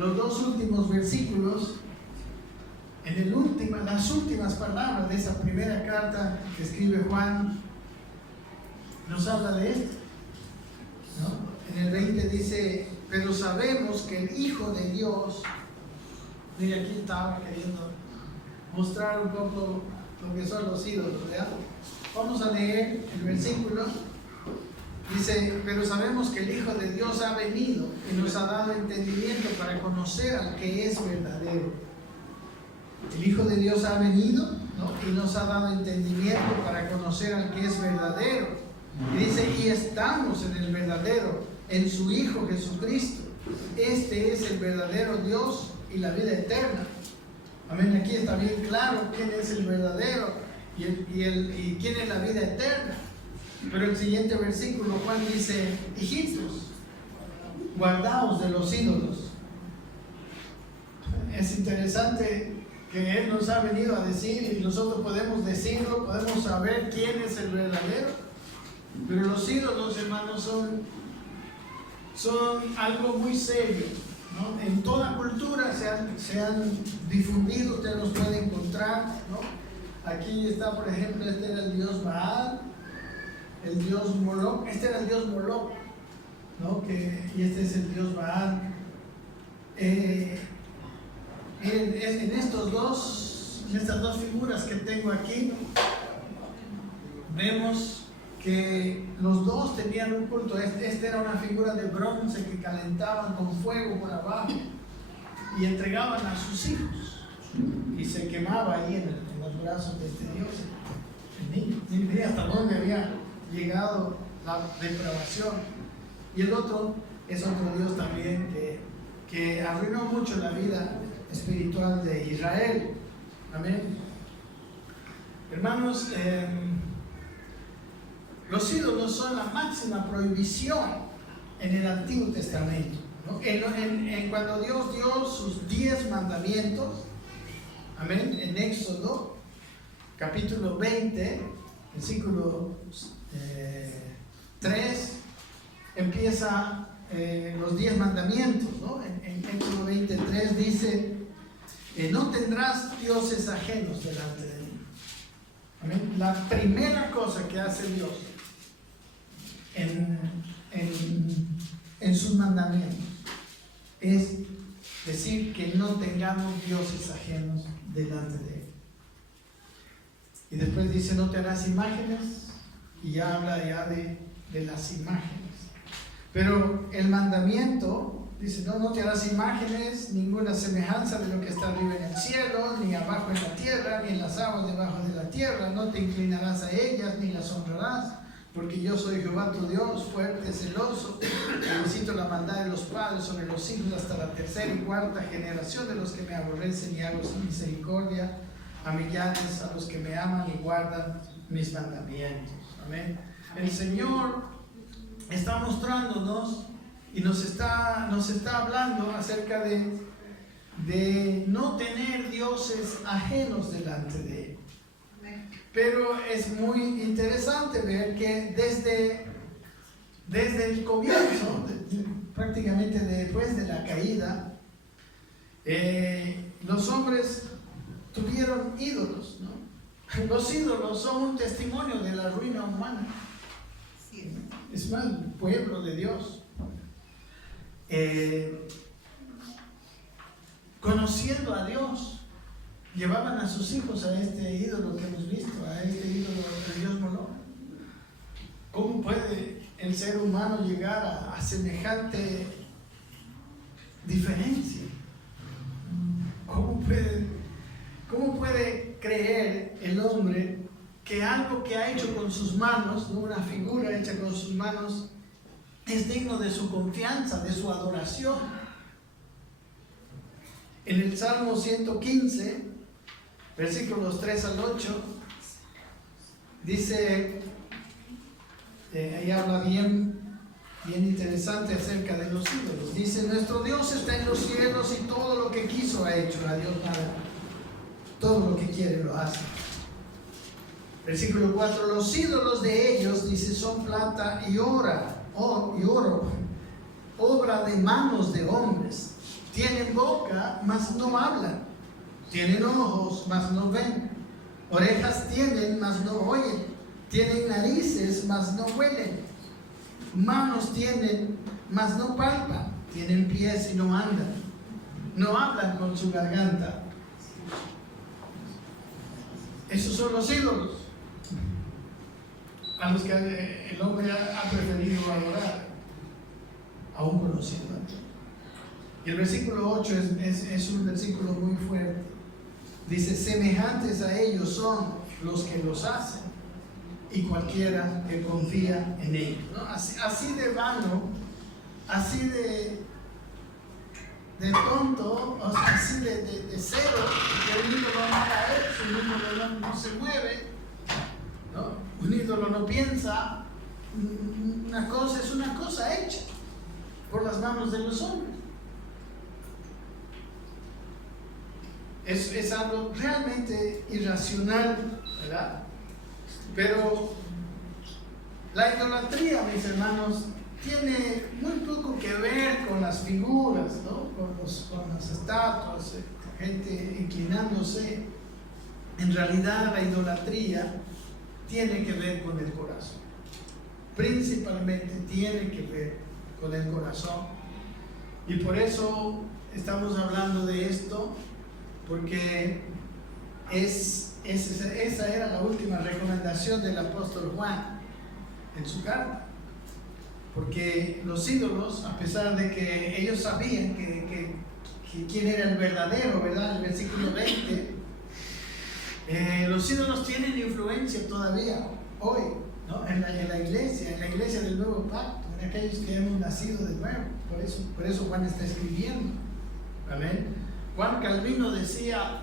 los dos últimos versículos, las últimas palabras de esa primera carta que escribe Juan, nos habla de esto, ¿no? En el 20 dice: pero sabemos que el Hijo de Dios, mira, aquí estaba queriendo mostrar un poco lo que son los ídolos, ¿verdad? Vamos a leer el versículo. Dice: pero sabemos que el Hijo de Dios ha venido y nos ha dado entendimiento para conocer al que es verdadero. El Hijo de Dios ha venido, ¿no?, y nos ha dado entendimiento para conocer al que es verdadero. Y dice: y estamos en el verdadero, en su Hijo Jesucristo. Este es el verdadero Dios y la vida eterna. Amén. Aquí está bien claro quién es el verdadero y quién es la vida eterna. Pero el siguiente versículo, Juan dice: hijitos, guardaos de los ídolos. Es interesante que Él nos ha venido a decir, y nosotros podemos decirlo, podemos saber quién es el verdadero. Pero los ídolos, hermanos, son algo muy serio, ¿no? En toda cultura se han difundido, usted los puede encontrar, ¿no? Aquí está, por ejemplo, este era el dios Baal, el dios Moloch, este era el dios Moloch, ¿no? Y este es el dios Baal. En estas dos figuras que tengo aquí, vemos que los dos tenían un culto. Esta era una figura de bronce que calentaban con fuego por abajo y entregaban a sus hijos, y se quemaba ahí en los brazos de este dios, el niño. Mira hasta dónde había llegado la depravación. Y el otro es otro dios también que arruinó mucho la vida espiritual de Israel. Amén. Hermanos, los ídolos son la máxima prohibición en el Antiguo Testamento, ¿no? Cuando Dios dio sus 10 mandamientos, amén, en Éxodo capítulo 20, versículo 3, empieza los 10 mandamientos, ¿no? En Éxodo 23 dice: no tendrás dioses ajenos delante de mí. Amén. La primera cosa que hace Dios en sus mandamientos es decir que no tengamos dioses ajenos delante de Él. Y después dice: no te harás imágenes, y ya habla ya de las imágenes. Pero el mandamiento dice: no te harás imágenes, ninguna semejanza de lo que está arriba en el cielo, ni abajo en la tierra, ni en las aguas debajo de la tierra. No te inclinarás a ellas, ni las honrarás, porque yo soy Jehová tu Dios, fuerte, celoso, que visito la maldad de los padres sobre los hijos hasta la tercera y cuarta generación de los que me aborrecen, y hago sin misericordia a millares, a los que me aman y guardan mis mandamientos. Amén. El Señor está mostrándonos y nos está hablando acerca de no tener dioses ajenos delante de Él. Pero es muy interesante ver que desde el comienzo, prácticamente después de la caída, los hombres tuvieron ídolos, ¿no? Los ídolos son un testimonio de la ruina humana. Es más, el pueblo de Dios, conociendo a Dios, llevaban a sus hijos a este ídolo que hemos visto, a este ídolo del dios Moloch. ¿Cómo puede el ser humano llegar a semejante diferencia? ¿Cómo puede creer el hombre que algo que ha hecho con sus manos, ¿no?, una figura hecha con sus manos, es digno de su confianza, de su adoración? En el Salmo 115, versículos 3 al 8, dice, ahí habla bien interesante acerca de los ídolos. Dice: nuestro Dios está en los cielos y todo lo que quiso ha hecho. A Dios nada, todo lo que quiere lo hace. Versículo 4: los ídolos de ellos, dice, son plata y oro, obra de manos de hombres. Tienen boca, mas no hablan. Tienen ojos, mas no ven. Orejas tienen, mas no oyen. Tienen narices, mas no huelen. Manos tienen, mas no palpan. Tienen pies y no andan. No hablan con su garganta. Esos son los ídolos a los que el hombre ha preferido adorar, aún conociendo a Dios. Y el versículo 8 es un versículo muy fuerte. Dice: semejantes a ellos son los que los hacen, y cualquiera que confía en ellos, ¿no? Así de vano, así de tonto, o sea, así de cero, que un ídolo no haga eso, un ídolo no se mueve, ¿no? Un ídolo no piensa. Una cosa es una cosa hecha por las manos de los hombres. Es algo realmente irracional, ¿verdad? Pero la idolatría, mis hermanos, tiene muy poco que ver con las figuras, ¿no? Con las estatuas, gente inclinándose. En realidad la idolatría tiene que ver con el corazón. Principalmente tiene que ver con el corazón. Y por eso estamos hablando de esto, porque esa era la última recomendación del apóstol Juan en su carta. Porque los ídolos, a pesar de que ellos sabían que quién era el verdadero, ¿verdad? El versículo 20, los ídolos tienen influencia todavía hoy, ¿no? En la iglesia del nuevo pacto, en aquellos que hemos nacido de nuevo. Por eso Juan está escribiendo. Amén. Juan Calvino decía: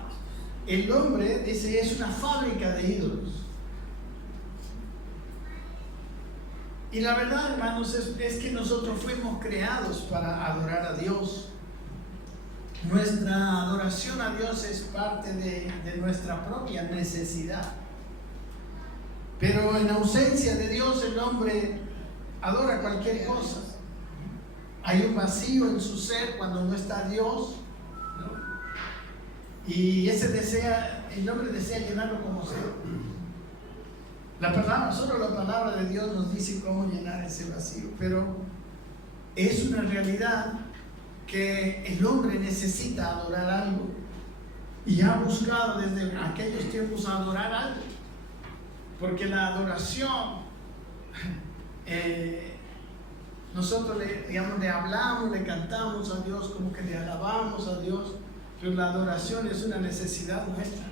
el hombre, dice, es una fábrica de ídolos. Y la verdad, hermanos, es que nosotros fuimos creados para adorar a Dios. Nuestra adoración a Dios es parte de nuestra propia necesidad. Pero en ausencia de Dios, el hombre adora cualquier cosa. Hay un vacío en su ser cuando no está Dios, ¿no? Y el hombre desea llenarlo como sea. Solo la palabra de Dios nos dice cómo llenar ese vacío, pero es una realidad que el hombre necesita adorar algo, y ha buscado desde aquellos tiempos adorar algo, porque la adoración, nosotros le hablamos, le cantamos a Dios, como que le alabamos a Dios, pero la adoración es una necesidad nuestra.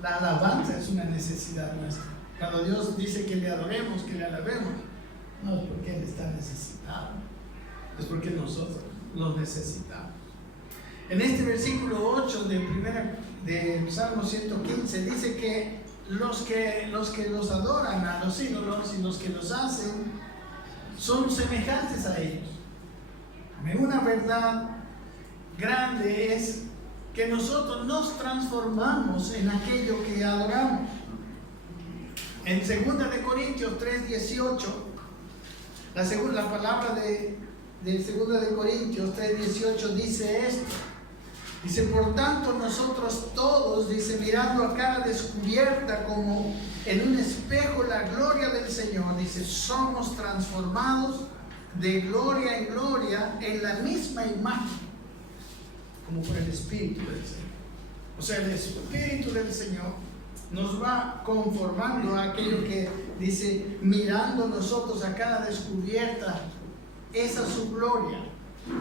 La alabanza es una necesidad nuestra. Cuando Dios dice que le adoremos, que le alabemos, no es porque Él está necesitado, es porque nosotros lo necesitamos. En este versículo 8 de Salmo 115 dice que los que los adoran a los ídolos y los que los hacen son semejantes a ellos. Una verdad grande es que nosotros nos transformamos en aquello que adoramos. En 2 de Corintios 3:18, la palabra de 2 de Corintios 3:18 dice esto. Dice: por tanto nosotros todos, dice, mirando a cara descubierta como en un espejo la gloria del Señor, dice, somos transformados de gloria en gloria en la misma imagen, como por el Espíritu del Señor. O sea, el Espíritu del Señor nos va conformando a aquello que dice, mirando nosotros a cara descubierta, esa es su gloria.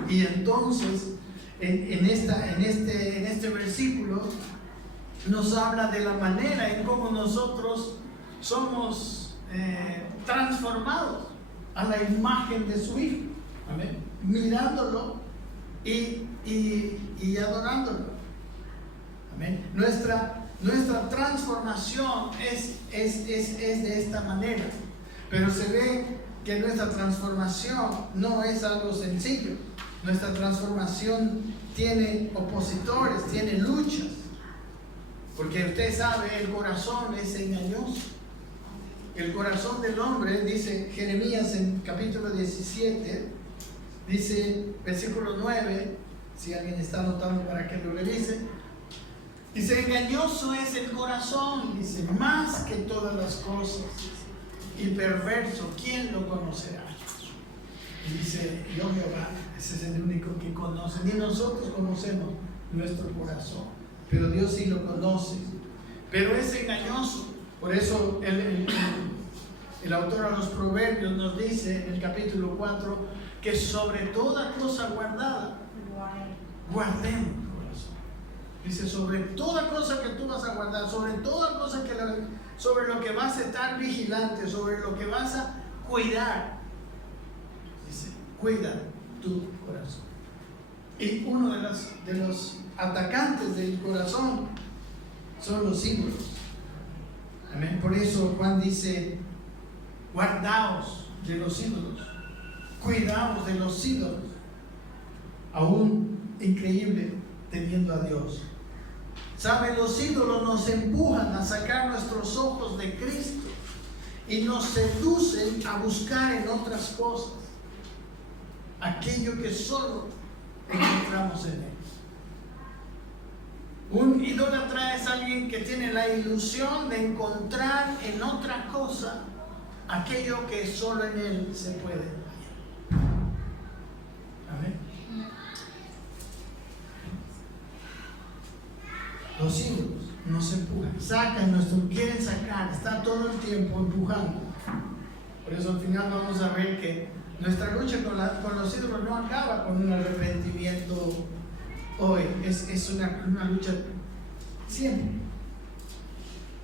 Y entonces en este versículo nos habla de la manera en cómo nosotros somos transformados a la imagen de su Hijo. Amén. Mirándolo y adorándolo. Amén. Nuestra transformación es de esta manera, pero se ve que nuestra transformación no es algo sencillo. Nuestra transformación tiene opositores, tiene luchas, porque usted sabe, el corazón es engañoso. El corazón del hombre, dice Jeremías en capítulo 17, dice versículo 9, Si alguien está anotando para que lo revise. Dice, engañoso es el corazón, dice, más que todas las cosas. Y perverso, ¿quién lo conocerá? Y dice, yo Jehová, ese es el único que conoce. Ni nosotros conocemos nuestro corazón, pero Dios sí lo conoce. Pero es engañoso. Por eso el autor a los Proverbios nos dice en el capítulo 4 que sobre toda cosa guardada, guardemos el corazón. Dice, sobre toda cosa que tú vas a guardar, sobre toda cosa sobre lo que vas a estar vigilante, sobre lo que vas a cuidar. Dice, cuida tu corazón. Y uno de los atacantes del corazón son los ídolos. Amén. Por eso Juan dice, guardaos de los ídolos, cuidaos de los ídolos. Aún increíble teniendo a Dios. ¿Sabe? Los ídolos nos empujan a sacar nuestros ojos de Cristo y nos seducen a buscar en otras cosas aquello que solo encontramos en Él. Un idólatra es alguien que tiene la ilusión de encontrar en otra cosa aquello que solo en Él se puede hallar. Amén. Los ídolos nos empujan, quieren sacar, está todo el tiempo empujando. Por eso al final vamos a ver que nuestra lucha con los ídolos no acaba con un arrepentimiento hoy, es una lucha siempre.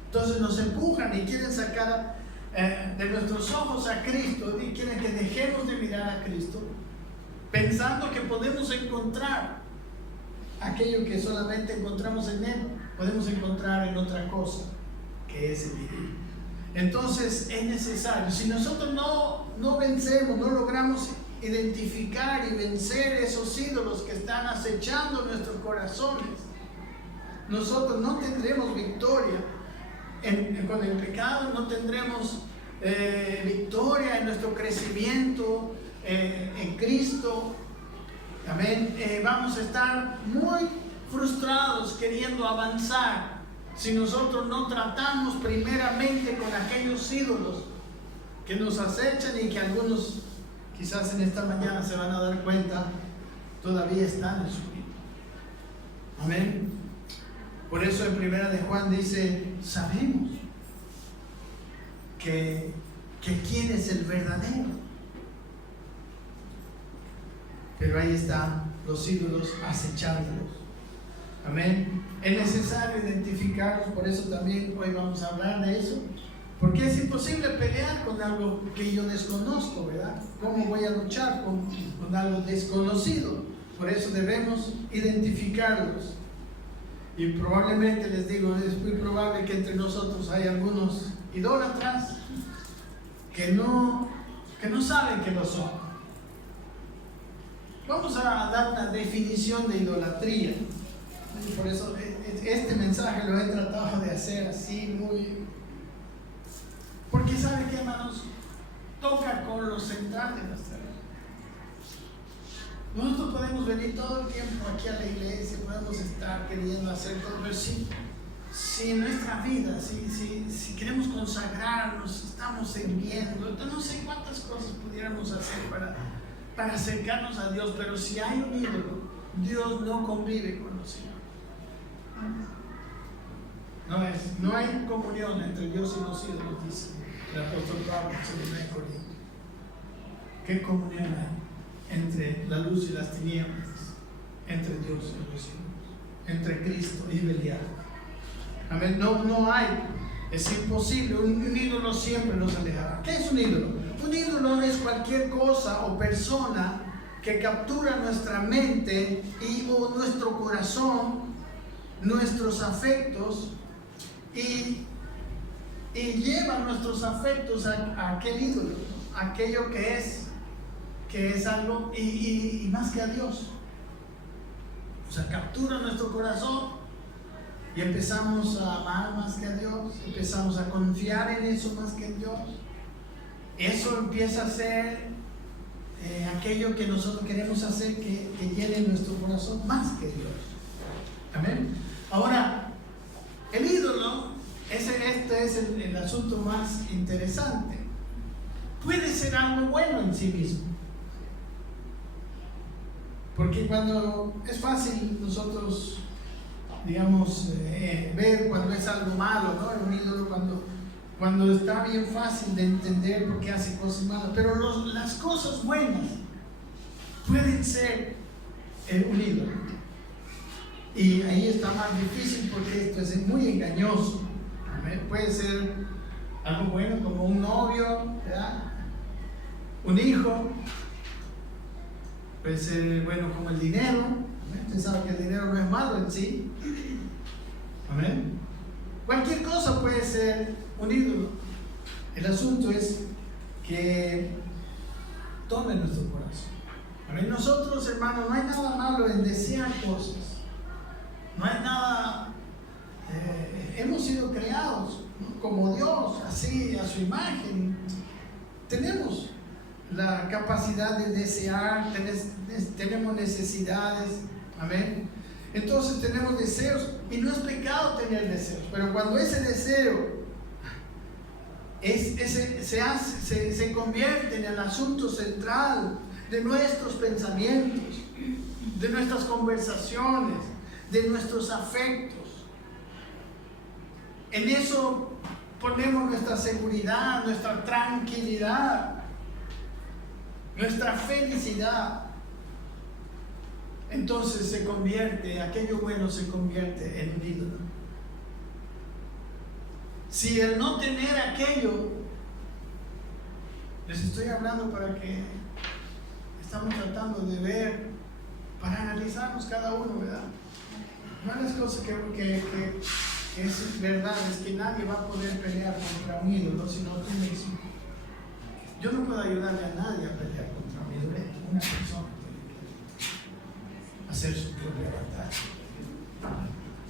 Entonces nos empujan y quieren sacar de nuestros ojos a Cristo y quieren que dejemos de mirar a Cristo pensando que podemos encontrar aquello que solamente encontramos en Él, podemos encontrar en otra cosa que es el divino. Entonces es necesario, si nosotros no vencemos, no logramos identificar y vencer esos ídolos que están acechando nuestros corazones, nosotros no tendremos victoria con el pecado, no tendremos victoria en nuestro crecimiento en Cristo. Amén. Vamos a estar muy frustrados queriendo avanzar si nosotros no tratamos primeramente con aquellos ídolos que nos acechan y que algunos quizás en esta mañana se van a dar cuenta todavía están en su vida. Amén. Por eso en primera de Juan dice, sabemos que quién es el verdadero. Pero ahí están los ídolos acechándolos. Amén. Es necesario identificarlos, por eso también hoy vamos a hablar de eso. Porque es imposible pelear con algo que yo desconozco, ¿verdad? ¿Cómo voy a luchar con algo desconocido? Por eso debemos identificarlos. Y probablemente les digo, es muy probable que entre nosotros hay algunos idólatras que no saben que lo son. Vamos a dar una definición de idolatría. Y por eso este mensaje lo he tratado de hacer así muy... Porque ¿sabe qué, hermanos? Toca con lo central de nuestra vida. Nosotros podemos venir todo el tiempo aquí a la iglesia, podemos estar queriendo hacer todo, pero si en nuestra vida, si queremos consagrarnos, estamos sirviendo, no sé cuántas cosas pudiéramos hacer para acercarnos a Dios, pero si hay un ídolo, Dios no convive con los ídolos. No hay comunión entre Dios y los ídolos, dice el apóstol Pablo en 2 Corintios. ¿Qué comunión hay entre la luz y las tinieblas? Entre Dios y los ídolos, entre Cristo y Belial. Amén. No hay, es imposible. Un ídolo siempre nos alejará. ¿Qué es un ídolo? Un ídolo es cualquier cosa o persona que captura nuestra mente o nuestro corazón, nuestros afectos y lleva nuestros afectos a aquel ídolo, aquello que es algo y más que a Dios. O sea, captura nuestro corazón y empezamos a amar más que a Dios, empezamos a confiar en eso más que en Dios. Eso empieza a ser aquello que nosotros queremos hacer que llene nuestro corazón más que Dios. Amén. Ahora, el ídolo, este es el asunto más interesante. Puede ser algo bueno en sí mismo. Porque cuando es fácil nosotros, digamos, ver cuando es algo malo, ¿no? Un ídolo cuando está bien fácil de entender por qué hace cosas malas. Pero las cosas buenas pueden ser un ídolo. Y ahí está más difícil porque esto es muy engañoso. Puede ser algo bueno como un novio, ¿verdad? Un hijo. Puede ser bueno como el dinero. Usted sabe que el dinero no es malo en sí. Amén. Cualquier cosa puede ser un ídolo. El asunto es que tome nuestro corazón. Amén. Nosotros, hermanos, no hay nada malo en desear cosas. No hay nada. Hemos sido creados, ¿no? Como Dios, así, a su imagen. Tenemos la capacidad de desear, tenemos necesidades, amén. Entonces tenemos deseos y no es pecado tener deseos, pero cuando ese deseo se convierte en el asunto central de nuestros pensamientos, de nuestras conversaciones, de nuestros afectos, en eso ponemos nuestra seguridad, nuestra tranquilidad, nuestra felicidad. Entonces aquello bueno se convierte en un ídolo. Si el no tener aquello, les estoy hablando para que estamos tratando de ver, para analizarnos cada uno, ¿verdad? Una de las cosas que es verdad es que nadie va a poder pelear contra un ídolo sino tú mismo. Yo no puedo ayudarle a nadie a pelear contra un ídolo. Una persona hacer su propia batalla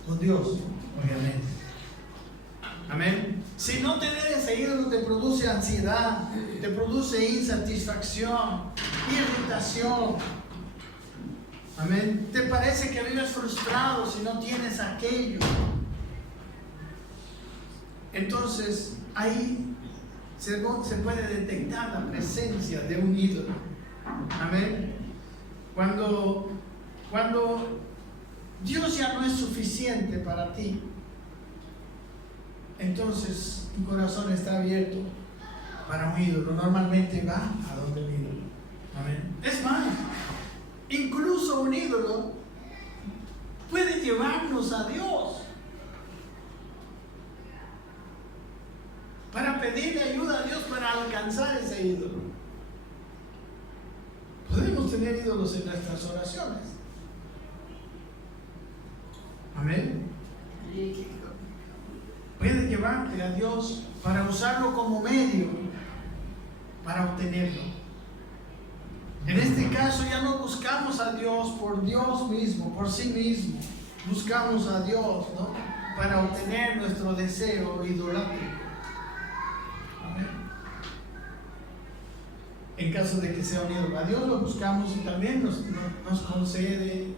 con Dios, obviamente. Amén. Si no tener ese ídolo te produce ansiedad, te produce insatisfacción, irritación. Amén. Te parece que vives frustrado si no tienes aquello. Entonces ahí se puede detectar la presencia de un ídolo. Amén. Cuando Dios ya no es suficiente para ti, entonces tu corazón está abierto para un ídolo. Normalmente va a donde el ídolo. Amén. Es más, incluso un ídolo puede llevarnos a Dios para pedirle ayuda a Dios para alcanzar ese ídolo. Podemos tener ídolos en nuestras oraciones. Amén. Puede llevarte a Dios para usarlo como medio para obtenerlo. En este caso ya no buscamos a Dios por Dios mismo, por sí mismo. Buscamos a Dios, ¿no? Para obtener nuestro deseo idolátrico. Amén. En caso de que sea un ídolo, a Dios lo buscamos y también nos concede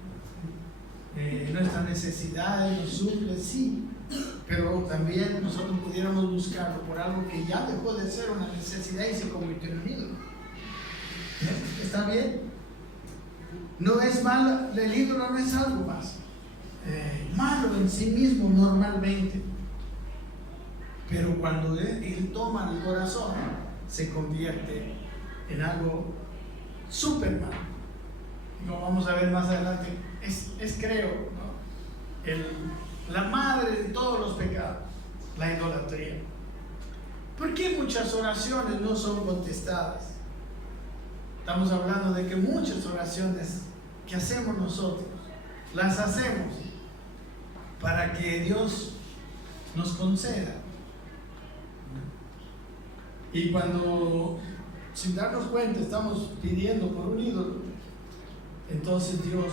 nuestras necesidades, nos suple, sí. Pero también nosotros pudiéramos buscarlo por algo que ya dejó de ser una necesidad y se convirtió en un ídolo. ¿Está bien? No es malo, el ídolo no es algo más malo en sí mismo normalmente, pero cuando él toma el corazón se convierte en algo súper malo. Y como vamos a ver más adelante, es creo, ¿no? La madre de todos los pecados, la idolatría. ¿Por qué muchas oraciones no son contestadas? Estamos hablando de que muchas oraciones que hacemos nosotros, las hacemos para que Dios nos conceda. Y cuando, sin darnos cuenta, estamos pidiendo por un ídolo, entonces Dios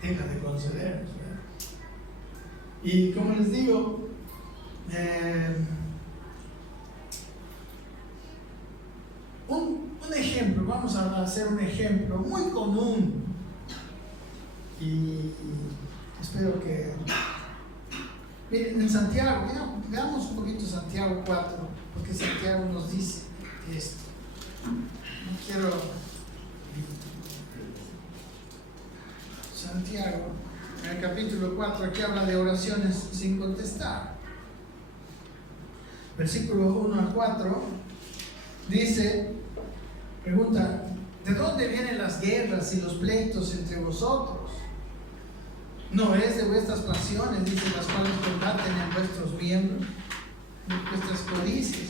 deja de concedernos, ¿verdad? Y como les digo, un ejemplo ejemplo, vamos a hacer un ejemplo muy común y espero que... Miren, en Santiago, veamos un poquito Santiago 4, porque Santiago nos dice esto. No quiero... Santiago, en el capítulo 4, aquí habla de oraciones sin contestar. Versículo 1 al 4 dice, pregunta, ¿de dónde vienen las guerras y los pleitos entre vosotros? No es de vuestras pasiones, dice, las cuales combaten en vuestros miembros, vuestras codicias.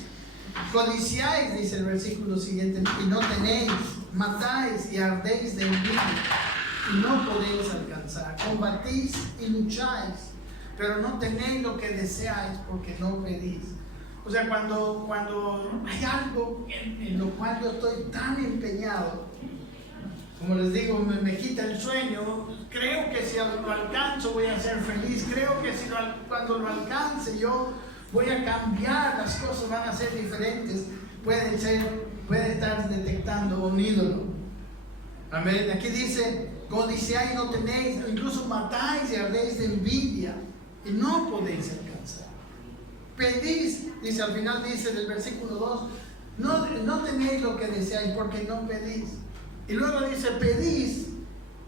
Codiciáis, dice el versículo siguiente, y no tenéis, matáis y ardéis de envidia, y no podéis alcanzar. Combatís y lucháis, pero no tenéis lo que deseáis porque no pedís. O sea, cuando hay algo en lo cual yo estoy tan empeñado, como les digo, me quita el sueño, creo que si lo alcanzo voy a ser feliz, creo que cuando lo alcance yo voy a cambiar, las cosas van a ser diferentes, puede estar detectando un ídolo. Amén. Aquí dice, codiciáis y no tenéis, incluso matáis y ardéis de envidia y no podéis alcanzar. Pedís, dice al final, dice del versículo 2, no tenéis lo que deseáis porque no pedís. Y luego dice, pedís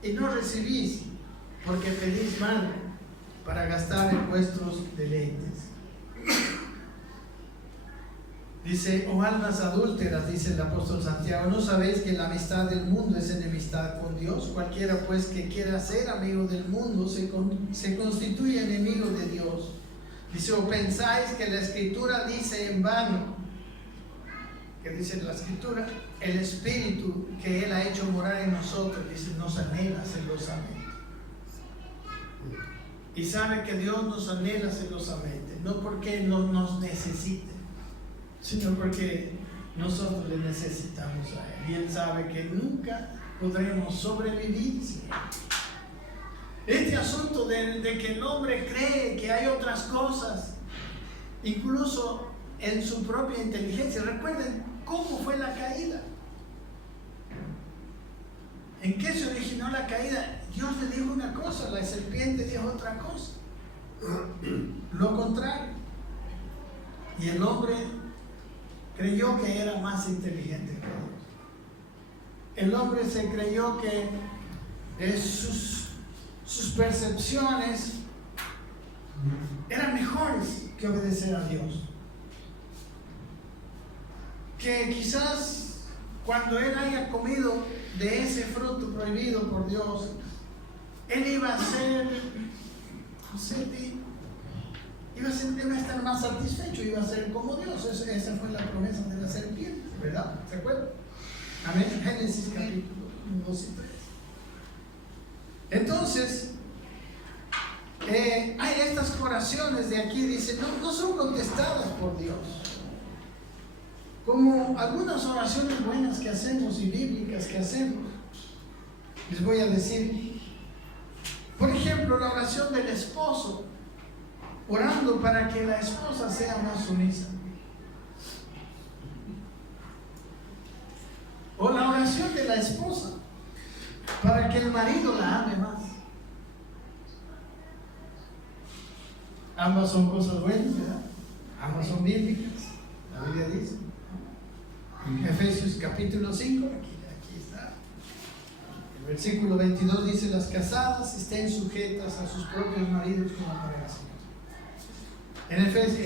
y no recibís porque pedís mal para gastar en vuestros deleites. Dice, oh almas adúlteras, dice el apóstol Santiago, ¿no sabéis que la amistad del mundo es enemistad con Dios? Cualquiera pues que quiera ser amigo del mundo se constituye enemigo de Dios. Dice, o pensáis que la Escritura dice en vano, que dice la Escritura, el Espíritu que Él ha hecho morar en nosotros, dice, nos anhela celosamente. Y sabe que Dios nos anhela celosamente, no porque no nos necesite, sino porque nosotros le necesitamos a Él. Y Él sabe que nunca podremos sobrevivir sin Él. Este asunto de que el hombre cree que hay otras cosas, incluso en su propia inteligencia. Recuerden cómo fue la caída. ¿En qué se originó la caída? Dios le dijo una cosa, la serpiente dijo otra cosa. Lo contrario. Y el hombre creyó que era más inteligente que Dios. El hombre se creyó que sus percepciones eran mejores que obedecer a Dios. Que quizás cuando él haya comido de ese fruto prohibido por Dios, él iba a ser, iba a estar más satisfecho, iba a ser como Dios. Esa fue la promesa de la serpiente, ¿verdad? ¿Se acuerdan? Amén. Génesis capítulo 2 y 3. Entonces, hay estas oraciones de aquí, dice, no son contestadas por Dios. Como algunas oraciones buenas que hacemos y bíblicas que hacemos. Les voy a decir, por ejemplo, la oración del esposo, orando para que la esposa sea más sumisa. O la oración de la esposa, para que el marido la ame más. Ambas son cosas buenas, ¿verdad? Ambas son bíblicas. La Biblia dice. En Efesios capítulo 5, aquí está. El versículo 22 dice, las casadas estén sujetas a sus propios maridos como para el Señor. En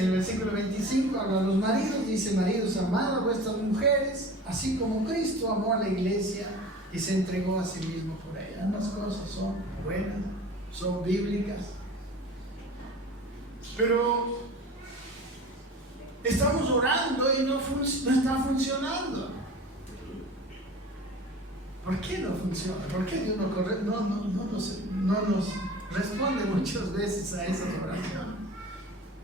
el versículo 25 habla a los maridos, dice, maridos, amad a vuestras mujeres, así como Cristo amó a la iglesia y se entregó a sí mismo por ella. Ambas cosas son buenas, son bíblicas. Pero estamos orando y no está funcionando. ¿Por qué no funciona? ¿Por qué Dios no nos responde muchas veces a esas oraciones?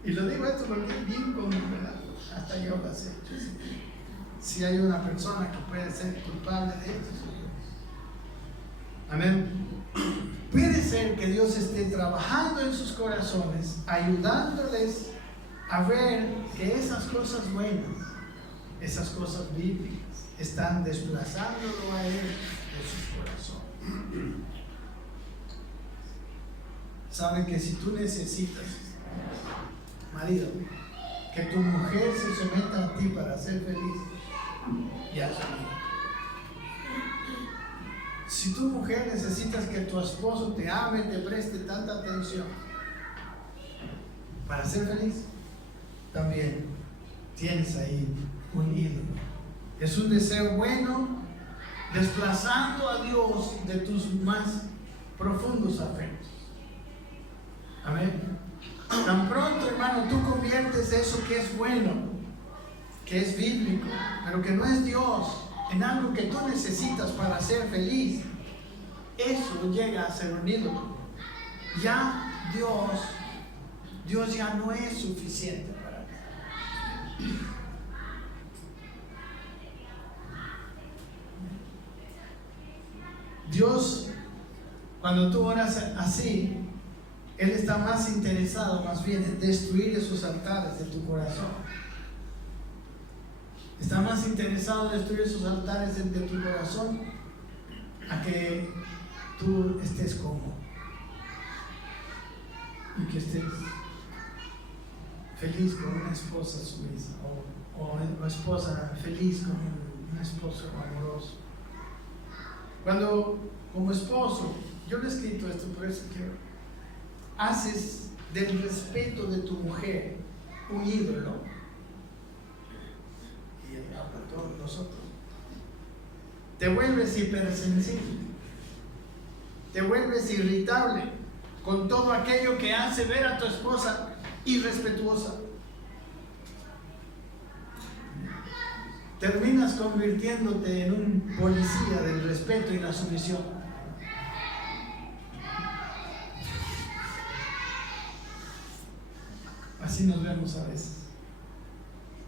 Y lo digo esto porque es bien común, ¿verdad? Hasta yo las he hecho. Si hay una persona que puede ser culpable de esto, soy yo. Amén. Puede ser que Dios esté trabajando en sus corazones, ayudándoles a ver que esas cosas buenas, esas cosas bíblicas, están desplazándolo a Él de su corazón. Sabe que si tú necesitas, marido, que tu mujer se someta a ti para ser feliz, ya sabes. Si tu mujer necesitas que tu esposo te ame, te preste tanta atención para ser feliz, también tienes ahí un ídolo. Es un deseo bueno, desplazando a Dios de tus más profundos afectos. Amén. Tan pronto, hermano, tú conviertes eso que es bueno, que es bíblico, pero que no es Dios, en algo que tú necesitas para ser feliz, eso llega a ser un ídolo. Ya Dios ya no es suficiente para ti. Dios, cuando tú oras así, Él está más interesado más bien en destruir esos altares de tu corazón. Está más interesado en destruir esos altares de tu corazón a que tú estés cómodo y que estés feliz con una esposa sumisa o una esposa feliz con un esposo amoroso. Cuando como esposo, yo le he escrito esto, por eso quiero, haces del respeto de tu mujer un ídolo, y habla todos nosotros, te vuelves hipersensible, te vuelves irritable con todo aquello que hace ver a tu esposa irrespetuosa. Terminas convirtiéndote en un policía del respeto y la sumisión. Así nos vemos a veces.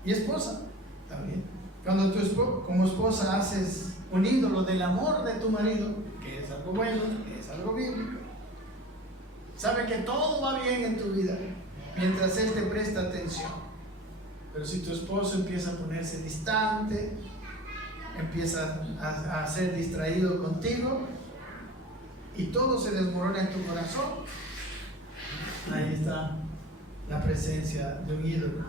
Y esposa también. Cuando tú como esposa haces un ídolo del amor de tu marido, que es algo bueno, que es algo bíblico, sabe que todo va bien en tu vida mientras él te presta atención. Pero si tu esposo empieza a ponerse distante, empieza a ser distraído contigo y todo se desmorona en tu corazón, ahí está la presencia de un ídolo.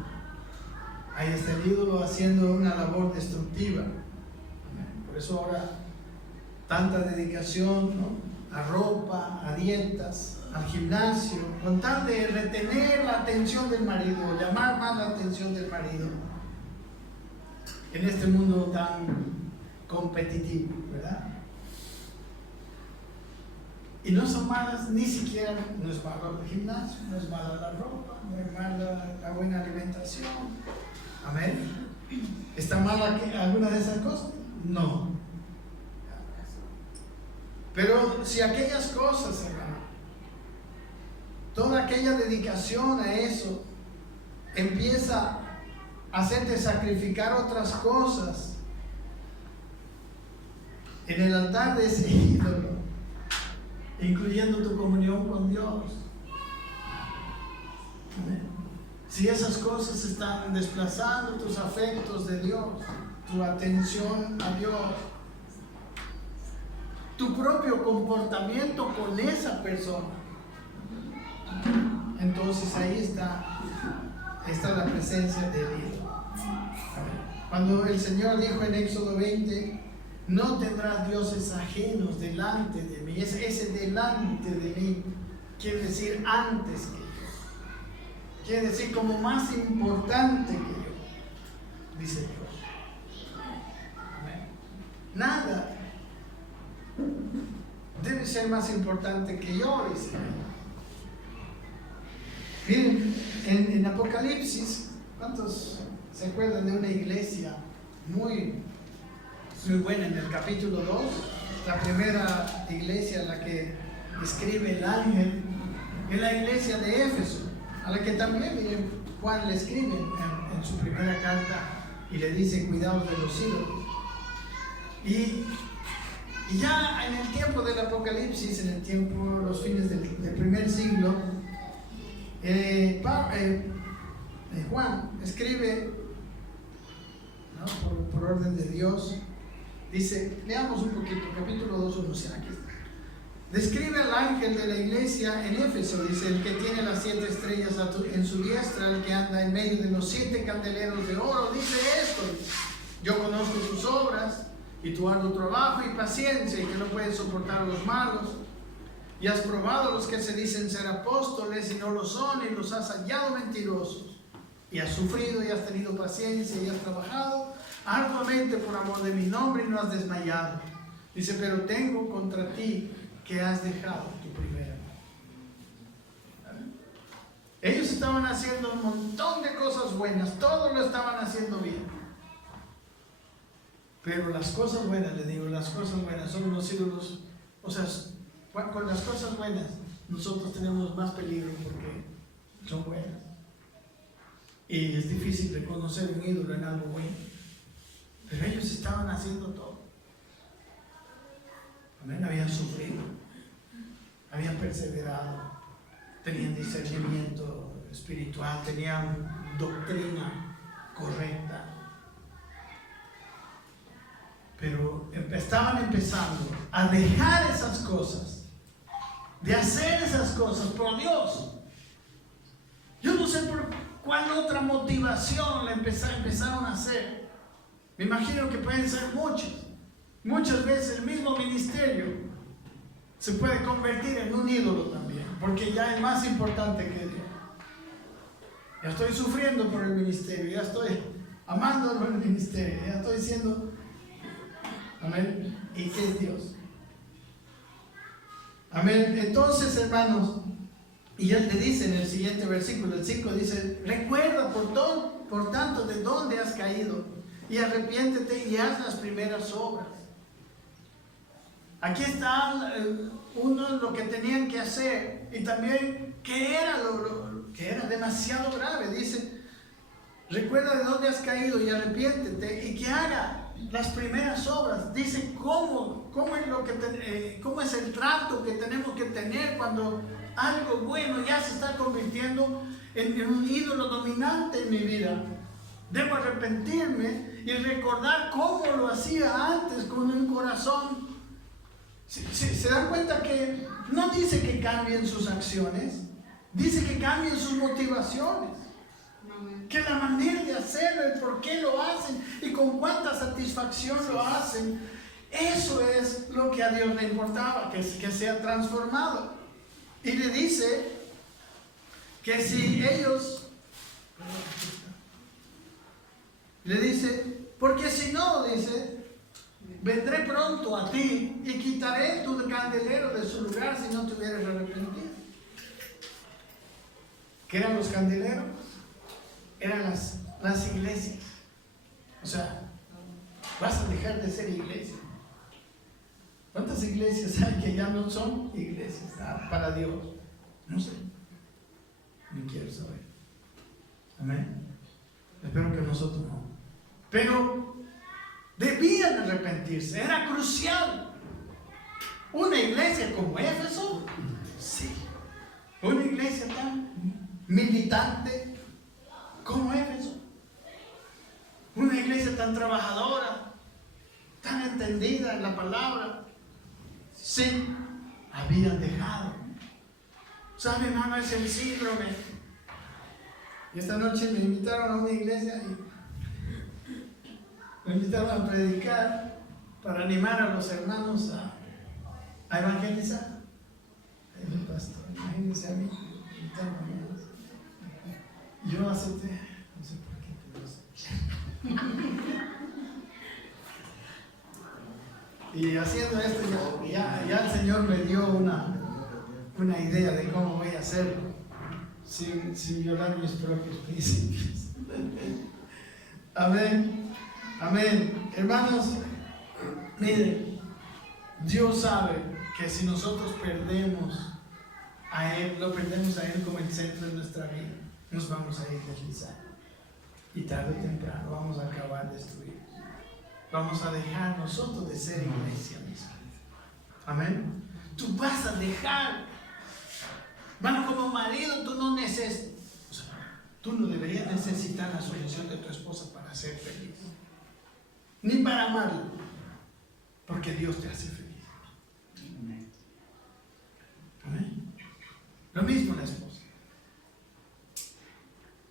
Ahí está el ídolo haciendo una labor destructiva. Por eso ahora tanta dedicación, ¿no?, a ropa, a dietas, al gimnasio, con tal de retener la atención del marido, llamar más la atención del marido en este mundo tan competitivo, ¿verdad? Y no son malas, ni siquiera, no es malo el gimnasio, no es mala la ropa, no es mala la buena alimentación. Amén. ¿Está mala alguna de esas cosas? No. Pero si aquellas cosas, hermano, toda aquella dedicación a eso empieza a hacerte sacrificar otras cosas en el altar de ese ídolo, incluyendo tu comunión con Dios. Amén. Si esas cosas están desplazando tus afectos de Dios, tu atención a Dios, tu propio comportamiento con esa persona, entonces ahí está la presencia de Dios. Cuando el Señor dijo en Éxodo 20, no tendrás dioses ajenos delante de mí, ese delante de mí quiere decir antes que yo, quiere decir como más importante que yo, dice Dios. Nada debe ser más importante que yo, dice. Miren, en Apocalipsis, ¿cuántos se acuerdan de una iglesia muy buena en el capítulo 2? La primera iglesia a la que escribe el ángel es la iglesia de Éfeso, a la que también, miren, Juan le escribe en su primera carta y le dice: cuidaos de los ídolos. Y ya en el tiempo del Apocalipsis, en el tiempo, los fines del primer siglo, Juan escribe, ¿no?, por orden de Dios, Dice, leamos un poquito, capítulo 2, 1, aquí está. Describe al ángel de la iglesia en Éfeso, dice, el que tiene las 7 estrellas en su diestra, el que anda en medio de los 7 candeleros de oro, dice esto: yo conozco tus obras y tu arduo trabajo y paciencia, y que no puedes soportar a los malos, y has probado a los que se dicen ser apóstoles y no lo son, y los has hallado mentirosos, y has sufrido y has tenido paciencia y has trabajado arduamente por amor de mi nombre y no has desmayado. Dice, pero tengo contra ti que has dejado tu primera amor. Ellos estaban haciendo un montón de cosas buenas, todo lo estaban haciendo bien, pero las cosas buenas, les digo, las cosas buenas son los ídolos. O sea, con las cosas buenas nosotros tenemos más peligro porque son buenas, y es difícil reconocer un ídolo en algo bueno, pero ellos estaban haciendo todo. Amén. Habían sufrido, habían perseverado, tenían discernimiento espiritual, tenían doctrina correcta, pero estaban empezando a dejar esas cosas, de hacer esas cosas por Dios. Yo no sé por cuál otra motivación le empezaron a hacer. Me imagino que pueden ser muchas. Muchas veces el mismo ministerio se puede convertir en un ídolo también, porque ya es más importante que Dios. Ya estoy sufriendo por el ministerio, ya estoy amando por el ministerio, ya estoy siendo... Amén. ¿Y qué es Dios? Amén. Entonces, hermanos, y ya te dice en el siguiente versículo, el 5, dice: recuerda por tanto de dónde has caído, y arrepiéntete y haz las primeras obras. Aquí está lo que tenían que hacer, y también que era lo que era demasiado grave. Dice: recuerda de dónde has caído y arrepiéntete, y que haga las primeras obras. Dice cómo es el trato que tenemos que tener cuando algo bueno ya se está convirtiendo en un ídolo dominante en mi vida. Debo arrepentirme y recordar cómo lo hacía antes con un corazón. ¿Se dan cuenta que no dice que cambien sus acciones? Dice que cambien sus motivaciones. Que la manera de hacerlo, el por qué lo hacen y con cuánta satisfacción lo hacen. Eso es lo que a Dios le importaba, que sea transformado. Y le dice que si ellos... Le dice, porque si no, dice, vendré pronto a ti y quitaré tu candelero de su lugar si no te hubieras arrepentido. ¿Qué eran los candeleros? Eran las iglesias. O sea, vas a dejar de ser iglesia. ¿Cuántas iglesias hay que ya no son iglesias para Dios? No sé, ni quiero saber. Amén. Espero que nosotros no. Pero debían arrepentirse, era crucial. Una iglesia como Éfeso, sí. Una iglesia tan militante como Éfeso, una iglesia tan trabajadora, tan entendida en la palabra, sí, habían dejado. ¿Sabe, hermano? Es el síndrome. Y esta noche me invitaron a una iglesia y me invitaron a predicar para animar a los hermanos a evangelizar. El pastor, imagínense a mí, yo acepté, no sé por qué, pero y haciendo esto ya el Señor me dio una idea de cómo voy a hacerlo sin violar mis propios principios. Amén, amén. Hermanos, miren, Dios sabe que si nosotros perdemos a Él, lo perdemos a Él como el centro de nuestra vida, nos vamos a ir deslizando. Y tarde o temprano vamos a acabar destruidos. Vamos a dejar nosotros de ser iglesia misma. Amén. Tú vas a dejar. Bueno, como marido tú no necesitas. O sea, tú no deberías necesitar la solución de tu esposa para ser feliz. Ni para amarla. porque Dios te hace feliz. Amén. Lo mismo la esposa.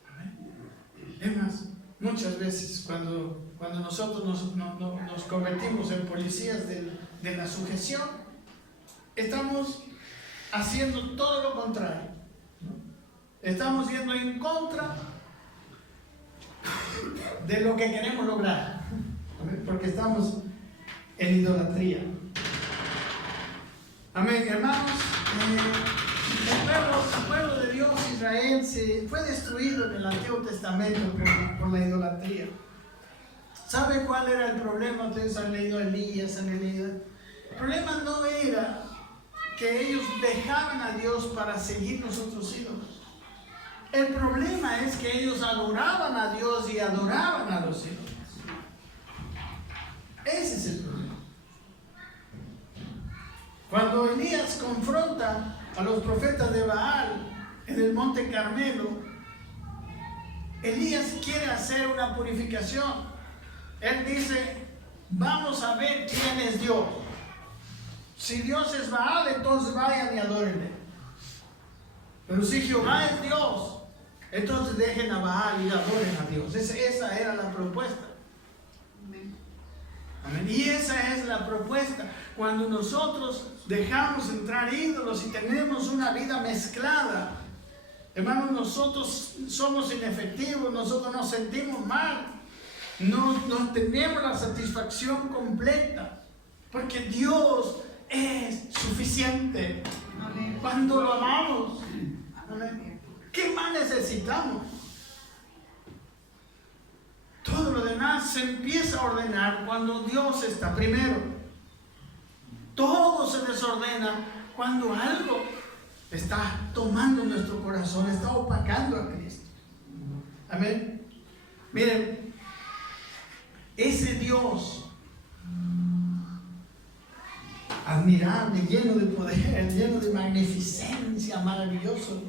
Amén. Es más, muchas veces cuando nosotros nos convertimos en policías de la sujeción, estamos haciendo todo lo contrario, ¿no? Estamos yendo en contra de lo que queremos lograr, porque estamos en idolatría. Amén, hermanos. El pueblo de Dios, Israel, fue destruido en el Antiguo Testamento por la idolatría. ¿Sabe cuál era el problema? Ustedes han leído Elías, han leído. El problema no era que ellos dejaban a Dios para seguir los otros ídolos. El problema es que ellos adoraban a Dios y adoraban a los ídolos. Ese es el problema. Cuando Elías confronta a los profetas de Baal en el monte Carmelo, Elías quiere hacer una purificación. Él dice: vamos a ver quién es Dios. Si Dios es Baal, entonces vayan y adórenle. Pero si Jehová es Dios, entonces dejen a Baal y adoren a Dios. Esa era la propuesta. Amén. Y esa es la propuesta. Cuando nosotros dejamos entrar ídolos y tenemos una vida mezclada, hermanos, nosotros somos inefectivos, nosotros nos sentimos mal, no tenemos la satisfacción completa, porque Dios es suficiente. Amén. Cuando lo amamos, amén, ¿qué más necesitamos? Todo lo demás se empieza a ordenar cuando Dios está primero. Todo se desordena cuando algo está tomando nuestro corazón, está opacando a Cristo. Amén. Miren, ese Dios admirable, lleno de poder, lleno de magnificencia, maravilloso,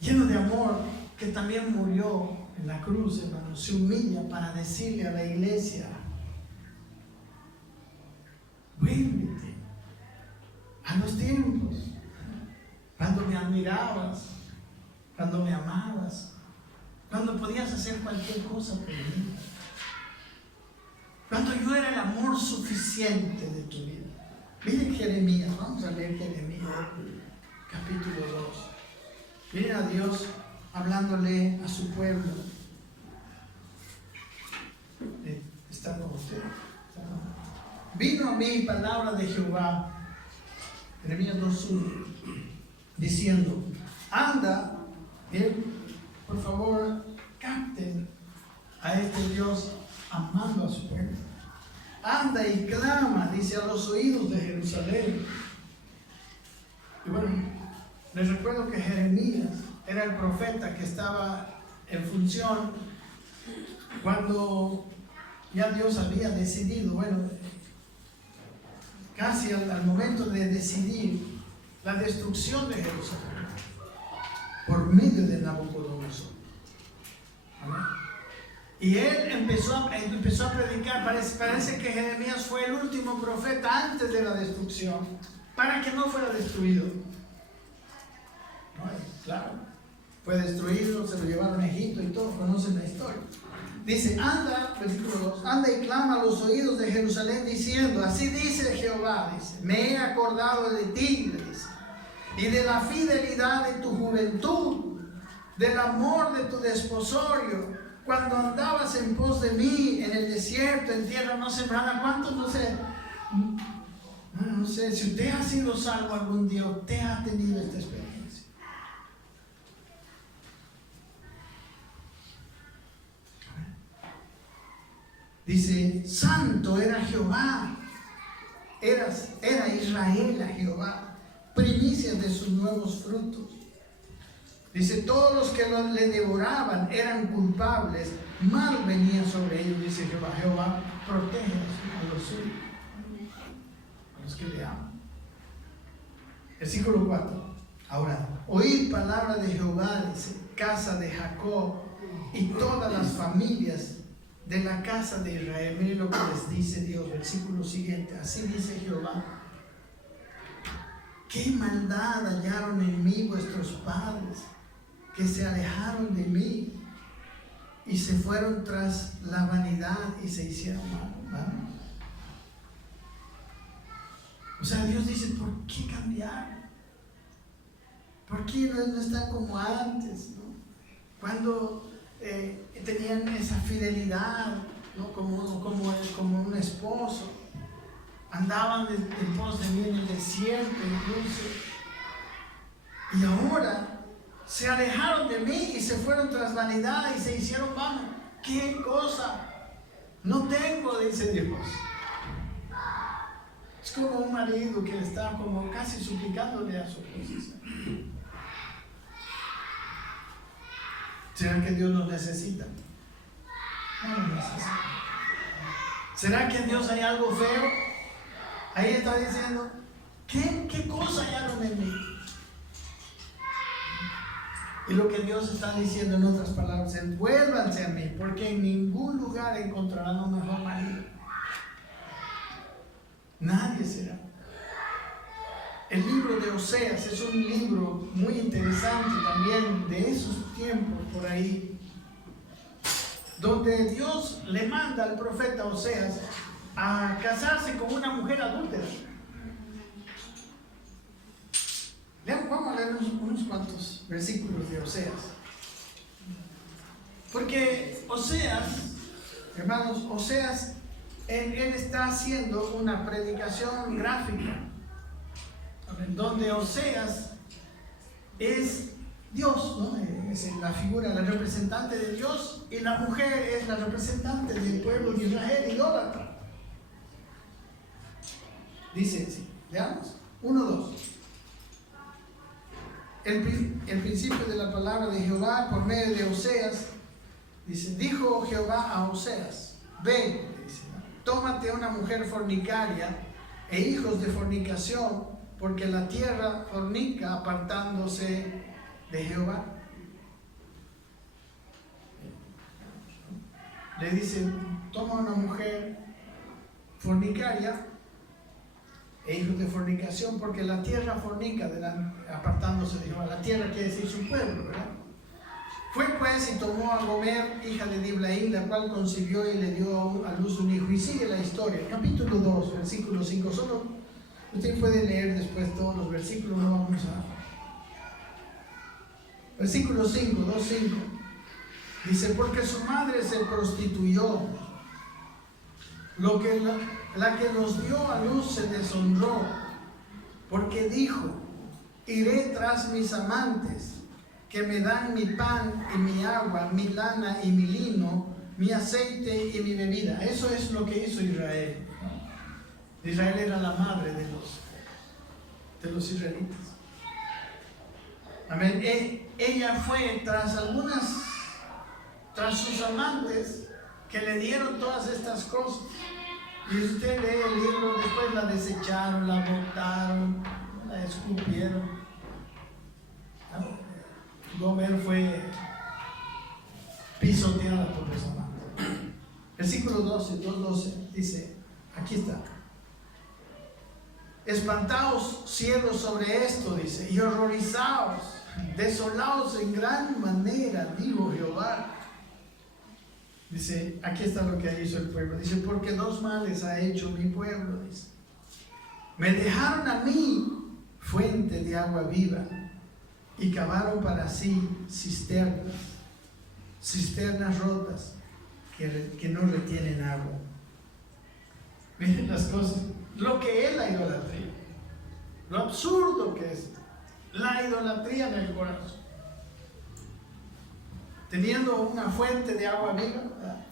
lleno de amor, que también murió en la cruz, hermano, se humilla para decirle a la iglesia: vuélvete a los tiempos cuando me admirabas, cuando me amabas, cuando podías hacer cualquier cosa por mí, cuando yo era el amor suficiente de tu vida. Miren Jeremías, vamos a leer Jeremías capítulo 2. Miren a Dios hablándole a su pueblo. Está con usted. Vino a mí palabra de Jehová, Jeremías 2:1, diciendo: anda, bien, por favor, capten a este Dios amando a su pueblo. Anda y clama, dice, a los oídos de Jerusalén. Y bueno, les recuerdo que Jeremías era el profeta que estaba en función cuando ya Dios había decidido, bueno, casi al momento de decidir la destrucción de Jerusalén por medio de Nabucodonosor. ¿Amén? Y él empezó a predicar. Parece que Jeremías fue el último profeta antes de la destrucción, para que no fuera destruido. No, claro, fue destruido, se lo llevaron a Egipto y todos conocen la historia. Dice: anda, versículo 2, anda y clama a los oídos de Jerusalén diciendo: así dice Jehová, dice, me he acordado de ti, dice, y de la fidelidad de tu juventud, del amor de tu desposorio, cuando andabas en pos de mí en el desierto, en tierra no sembrada. ¿Cuántos? No sé, si usted ha sido salvo algún día, usted ha tenido esta experiencia. Dice: santo era Jehová, era Israel a Jehová, primicias de sus nuevos frutos. Dice: todos los que le devoraban eran culpables, mal venía sobre ellos, dice Jehová. Jehová protege a los suyos, a los que le aman. Versículo 4. Ahora, oíd palabra de Jehová, dice, casa de Jacob y todas las familias de la casa de Israel. Miren lo que les dice Dios, versículo siguiente. Así dice Jehová: qué maldad hallaron en mí vuestros padres, que se alejaron de mí y se fueron tras la vanidad y se hicieron mal. O sea, Dios dice: ¿por qué cambiar? ¿Por qué no están como antes, ¿no? Cuando tenían esa fidelidad, ¿no? como un esposo. Andaban en pos de mí en el desierto incluso. Y ahora se alejaron de mí y se fueron tras vanidad y se hicieron vanos. ¿Qué cosa no tengo?, dice Dios. Es como un marido que está como casi suplicándole a su esposa. ¿Será que Dios nos necesita? No nos necesita. ¿Será que en Dios hay algo feo? Ahí está diciendo: ¿qué cosa hallaron en mí? Y lo que Dios está diciendo en otras palabras es: vuélvanse a mí, porque en ningún lugar encontrarán un mejor marido. Nadie será. El libro de Oseas es un libro muy interesante también de esos tiempos por ahí, donde Dios le manda al profeta Oseas a casarse con una mujer adúltera. Vamos a leer unos cuantos versículos de Oseas. Porque Oseas, hermanos, Oseas, él está haciendo una predicación gráfica, donde Oseas es Dios, ¿no? Es la figura, la representante de Dios, y la mujer es la representante del pueblo de Israel, idólatra. Dice así, veamos, 1-2. El principio de la palabra de Jehová por medio de Oseas, dice: dijo Jehová a Oseas: ve, dice, tómate una mujer fornicaria e hijos de fornicación, porque la tierra fornica apartándose de Jehová. Le dice: toma una mujer fornicaria e hijos de fornicación, porque la tierra fornica apartándose de Jehová. La tierra quiere decir su pueblo, ¿verdad? Fue pues y tomó a Gomer, hija de Diblaim, la cual concibió y le dio a luz un hijo. Y sigue la historia, capítulo 2, versículo 5. Solo usted puede leer después todos los versículos, no vamos a... Versículo 5, 2:5. Dice: porque su madre se prostituyó, la que nos dio a luz se deshonró, porque dijo: iré tras mis amantes, que me dan mi pan y mi agua, mi lana y mi lino, mi aceite y mi bebida. Eso es lo que hizo Israel. Israel era la madre de los israelitas. Amén. Ella fue tras sus amantes, que le dieron todas estas cosas. Y usted lee el libro, después la desecharon, la botaron, la escupieron. Gomer fue pisoteada por los amantes. Versículo 2:12 dice, aquí está: espantaos cielos sobre esto, dice, y horrorizaos, desolaos en gran manera, digo Jehová. Dice, aquí está lo que hizo el pueblo. Dice: porque dos males ha hecho mi pueblo, dice. Me dejaron a mí fuente de agua viva, y cavaron para sí cisternas rotas que no retienen agua. Miren las cosas, lo que es la idolatría, lo absurdo que es la idolatría en el corazón. Teniendo una fuente de agua viva, ¿verdad?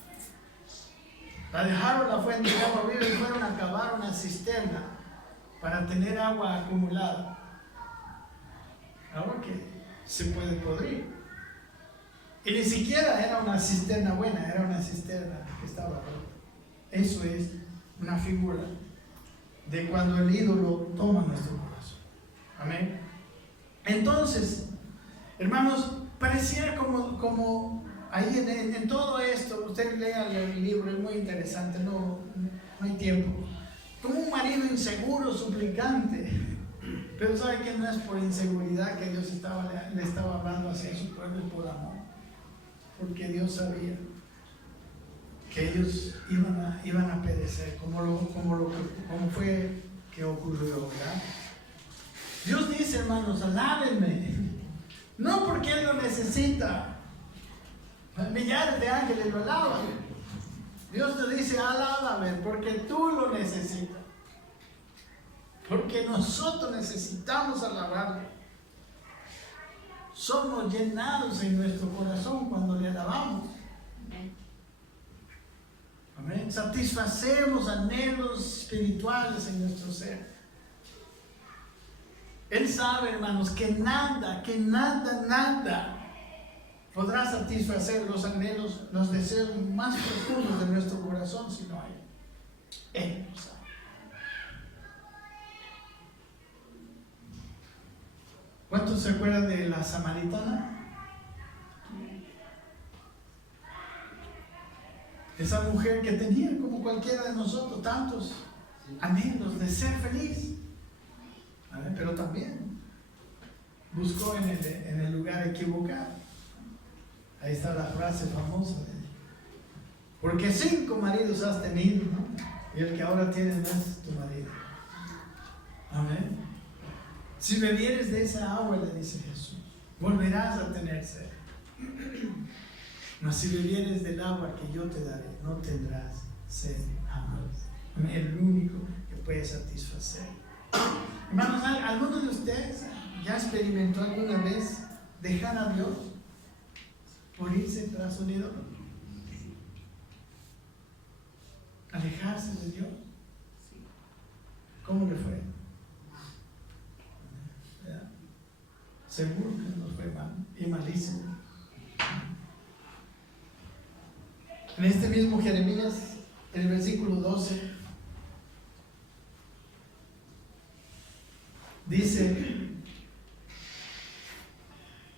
La dejaron la fuente de agua viva y fueron a cavar una cisterna para tener agua acumulada. Agua que se puede podrir. Y ni siquiera era una cisterna buena, era una cisterna que estaba rota. Eso es una figura de cuando el ídolo toma nuestro corazón. Amén. Entonces, hermanos, pareciera como ahí en todo esto, usted lea el libro, es muy interesante, no hay tiempo. Como un marido inseguro, suplicante, pero sabe que no es por inseguridad que Dios le estaba hablando hacia su pueblo, es por amor, porque Dios sabía que ellos iban a perecer, como fue que ocurrió, ¿verdad? Dios dice, hermanos, alábenme, no porque Él lo necesita, millares de ángeles lo alaban. Dios te dice, alábame, porque tú lo necesitas, porque nosotros necesitamos alabarle. Somos llenados en nuestro corazón cuando le alabamos. Amén. Satisfacemos anhelos espirituales en nuestro ser. Él sabe, hermanos, que nada podrá satisfacer los anhelos, los deseos más profundos de nuestro corazón si no hay. Él lo sabe. ¿Cuántos se acuerdan de la samaritana? Esa mujer que tenía, como cualquiera de nosotros, tantos anhelos de ser feliz. Pero también buscó en el lugar equivocado. Ahí está la frase famosa de ella. Porque 5 maridos has tenido, ¿no? Y el que ahora tienes no es tu marido. Amén. Si bebieres de esa agua, le dice Jesús, volverás a tener sed. Mas si bebieres del agua que yo te daré, no tendrás sed jamás. Amén. El único que puede satisfacer. Hermanos, ¿alguno de ustedes ya experimentó alguna vez dejar a Dios por irse tras un ídolo? ¿Alejarse de Dios? ¿Cómo le fue? Seguro que nos fue mal y malísimo. En este mismo Jeremías, en el versículo 12, dice,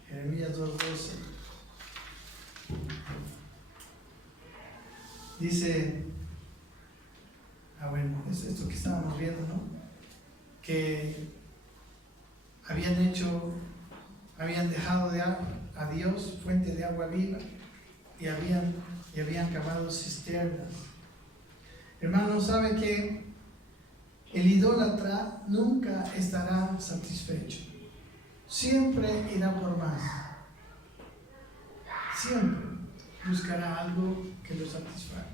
Jeremías 2:12, dice, bueno, es esto que estábamos viendo, ¿no? Que habían dejado a Dios, fuente de agua viva, y habían cavado cisternas. Hermanos, ¿sabe que el idólatra nunca estará satisfecho? Siempre irá por más. Siempre buscará algo que lo satisfaga.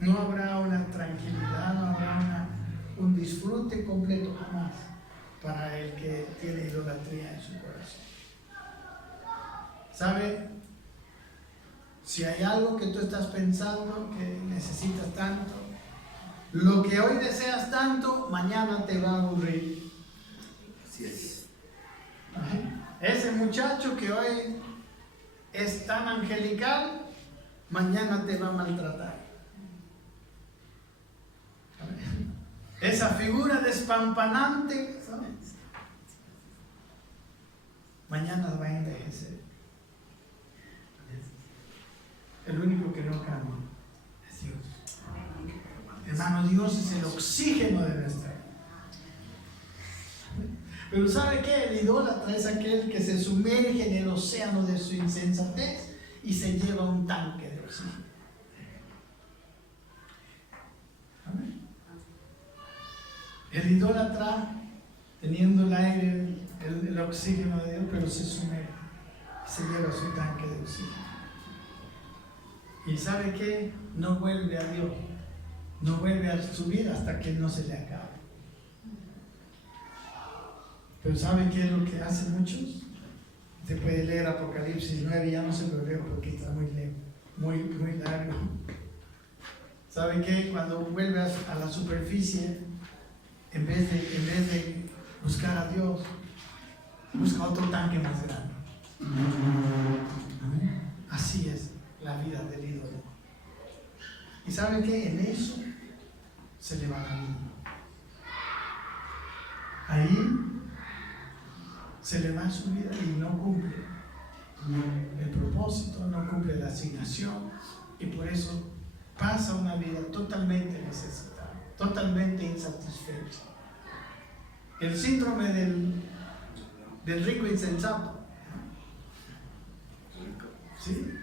No habrá una tranquilidad, no habrá un disfrute completo jamás para el que tiene idolatría en su corazón. ¿Sabe? Si hay algo que tú estás pensando que necesitas tanto, lo que hoy deseas tanto, mañana te va a aburrir. Así es. Ese muchacho que hoy es tan angelical, mañana te va a maltratar. Esa figura despampanante, ¿sabes? Mañana va a envejecer. El único que no cambia es Dios. Hermano, Dios es el oxígeno de nuestra vida. Pero ¿sabe qué? El idólatra es aquel que se sumerge en el océano de su insensatez y se lleva un tanque de oxígeno. ¿Amén? El idólatra, teniendo el aire, el oxígeno de Dios, pero se sumerge y se lleva su tanque de oxígeno. ¿Y sabe qué? No vuelve a Dios, no vuelve a subir hasta que no se le acabe. Pero ¿sabe qué es lo que hacen muchos? Usted puede leer Apocalipsis 9, ya no se lo leo porque está muy lejos, muy largo. ¿Sabe qué? Cuando vuelve a la superficie, en vez de buscar a Dios, busca otro tanque más grande. Así es la vida del ídolo. ¿Y sabe qué? En eso se le va la vida. Ahí se le va su vida y no cumple el propósito, no cumple la asignación y por eso pasa una vida totalmente necesitada, totalmente insatisfecha. El síndrome del rico insensato. ¿Sí?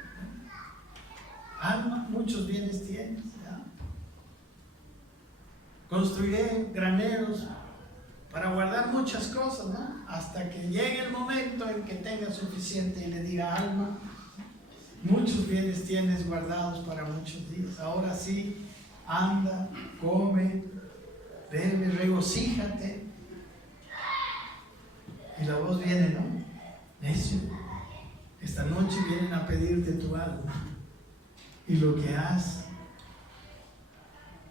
Alma, muchos bienes tienes, ¿ya? Construiré graneros para guardar muchas cosas, ¿no? Hasta que llegue el momento en que tenga suficiente y le diga: alma, muchos bienes tienes guardados para muchos días. Ahora sí, anda, come, bebe, regocíjate. Y la voz viene, ¿no? Necio, esta noche vienen a pedirte tu alma y lo que has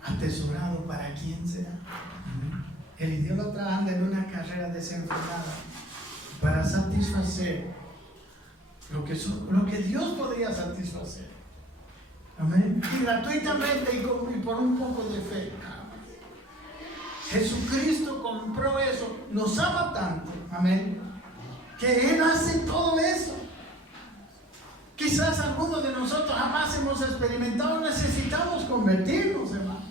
atesorado, ¿para quién será? El idólatra anda en una carrera desenfrenada para satisfacer lo que Dios podría satisfacer. Amén. Y gratuitamente y por un poco de fe. Jesucristo compró eso, nos ama tanto, amén, que Él hace todo eso. Quizás algunos de nosotros jamás hemos experimentado, necesitamos convertirnos, hermano.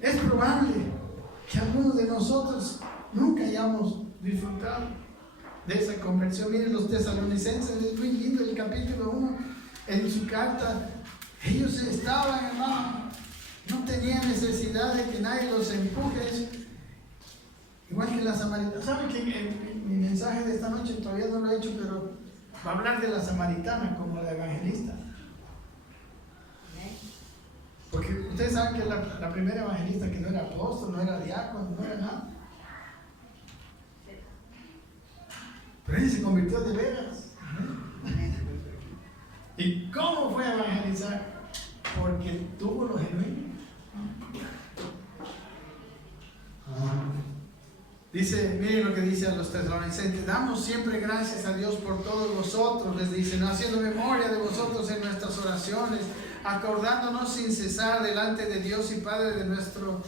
Es probable que algunos de nosotros nunca hayamos disfrutado de esa conversión. Miren los tesalonicenses, es muy lindo el capítulo 1, en su carta, ellos estaban, hermano, no tenían necesidad de que nadie los empuje, igual que la samaritana. ¿Saben que mi mensaje de esta noche todavía no lo he hecho, pero va a hablar de la samaritana como la evangelista? Porque ustedes saben que la primera evangelista, que no era apóstol, no era diácono, no era nada, pero ella se convirtió de veras. ¿Y cómo fue a evangelizar? Porque tuvo lo genuino. Dice, miren lo que dice a los tesalonicenses: damos siempre gracias a Dios por todos vosotros, les dice, no haciendo memoria de vosotros en nuestras oraciones, acordándonos sin cesar delante de Dios y Padre nuestro,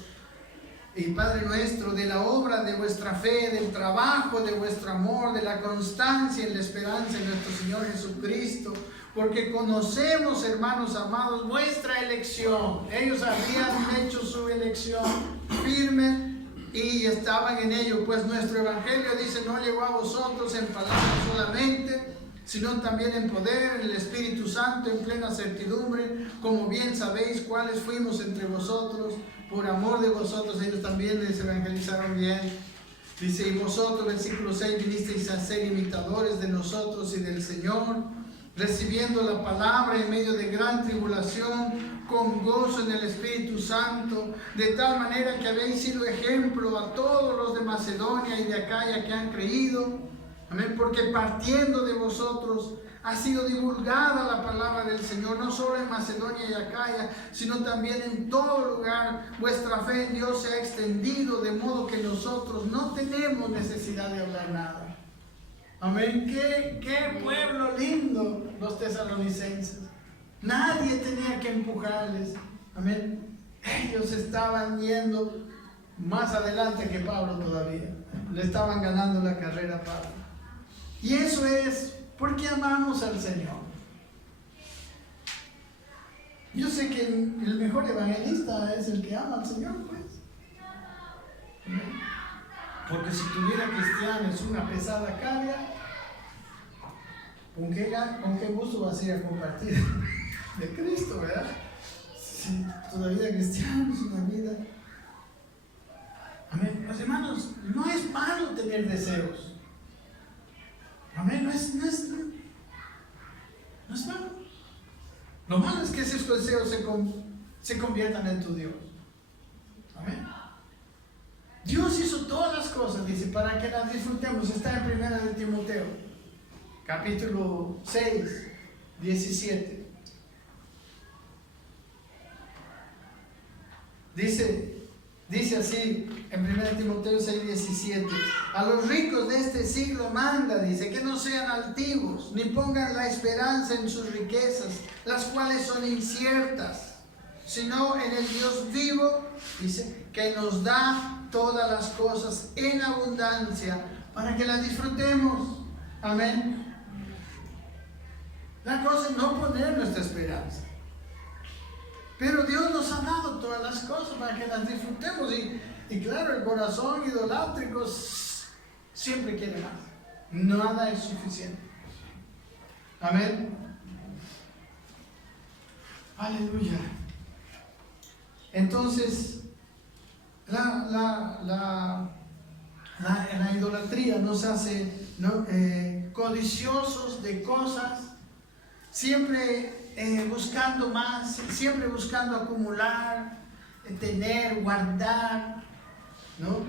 de la obra de vuestra fe, del trabajo de vuestro amor, de la constancia en la esperanza en nuestro Señor Jesucristo, porque conocemos, hermanos amados, vuestra elección. Ellos habían hecho su elección firme y estaban en ello, pues nuestro evangelio, dice, no llegó a vosotros en palabras solamente, sino también en poder, en el Espíritu Santo, en plena certidumbre, como bien sabéis cuáles fuimos entre vosotros. Por amor de vosotros ellos también les evangelizaron bien. Dice, y vosotros, versículo 6, vinisteis a ser imitadores de nosotros y del Señor, recibiendo la palabra en medio de gran tribulación, con gozo en el Espíritu Santo, de tal manera que habéis sido ejemplo a todos los de Macedonia y de Acaya que han creído. Amén, porque partiendo de vosotros ha sido divulgada la palabra del Señor, no solo en Macedonia y Acaya, sino también en todo lugar. Vuestra fe en Dios se ha extendido, de modo que nosotros no tenemos necesidad de hablar nada. Amén. Qué pueblo lindo los tesalonicenses. Nadie tenía que empujarles. Amén. Ellos estaban yendo más adelante que Pablo todavía. Le estaban ganando la carrera a Pablo. Y eso es porque amamos al Señor. Yo sé que el mejor evangelista es el que ama al Señor, pues. Porque si tuviera cristianos una pesada carga, ¿con qué gusto vas a ir a compartir de Cristo, verdad? Si todavía cristianos, una vida. Amén. Los hermanos, no es malo tener deseos. Amén. No es malo. Lo malo es que esos deseos se conviertan en tu Dios. Amén. Dios hizo todas las cosas, dice, para que las disfrutemos. Está en 1 de Timoteo, capítulo 6, 17. Dice así en 1 Timoteo 6, 17: a los ricos de este siglo manda, dice, que no sean altivos, ni pongan la esperanza en sus riquezas, las cuales son inciertas, sino en el Dios vivo, dice, que nos da todas las cosas en abundancia, para que las disfrutemos. Amén. La cosa es no poner nuestra esperanza. Pero Dios nos ha dado todas las cosas para que las disfrutemos. Y claro, el corazón idolátrico siempre quiere más. Nada es suficiente. Amén. Aleluya. Entonces, la idolatría nos hace codiciosos de cosas, siempre buscando más, siempre buscando acumular, tener, guardar, ¿no?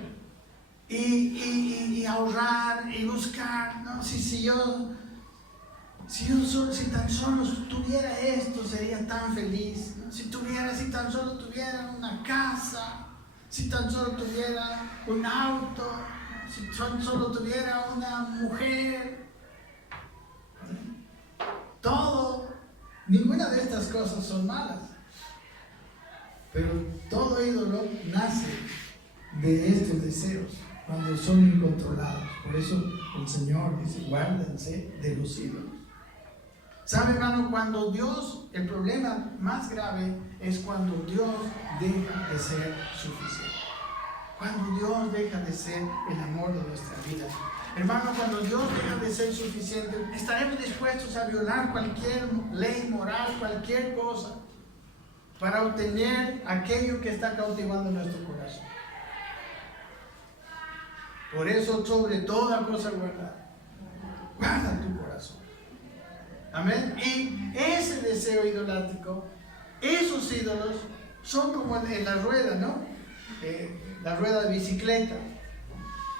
Y ahorrar y buscar, ¿no? Si tan solo tuviera esto, sería tan feliz, ¿no? Si tan solo tuviera una casa, si tan solo tuviera un auto, si tan solo tuviera una mujer, todo, ninguna de estas cosas son malas, pero todo ídolo nace de estos deseos cuando son incontrolados. Por eso el Señor dice: guárdense de los ídolos. ¿Sabe, hermano? Cuando Dios, el problema más grave es cuando Dios deja de ser suficiente. Cuando Dios deja de ser el amor de nuestra vida. Hermano, cuando Dios deja de ser suficiente, estaremos dispuestos a violar cualquier ley moral, cualquier cosa, para obtener aquello que está cautivando nuestro corazón. Por eso, sobre toda cosa guarda tu corazón. Amén. Y ese deseo idolátrico, esos ídolos, son como en la rueda, ¿no? La rueda de bicicleta.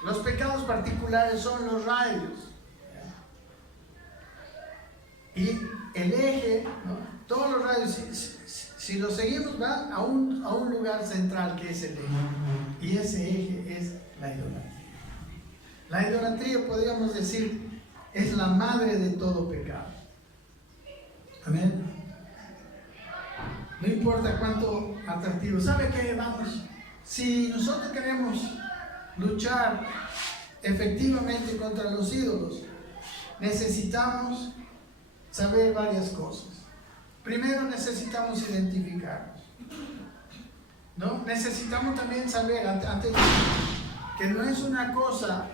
Los pecados particulares son los radios. Y el eje, ¿no? Todos los radios, si los seguimos, van a un lugar central que es el eje. Y ese eje es la idolatría. La idolatría, podríamos decir, es la madre de todo pecado. Amén. No importa cuánto atractivo. ¿Sabe qué, hermanos? Si nosotros queremos luchar efectivamente contra los ídolos, necesitamos saber varias cosas. Primero, necesitamos identificarnos, ¿no? Necesitamos también saber antes que no es una cosa,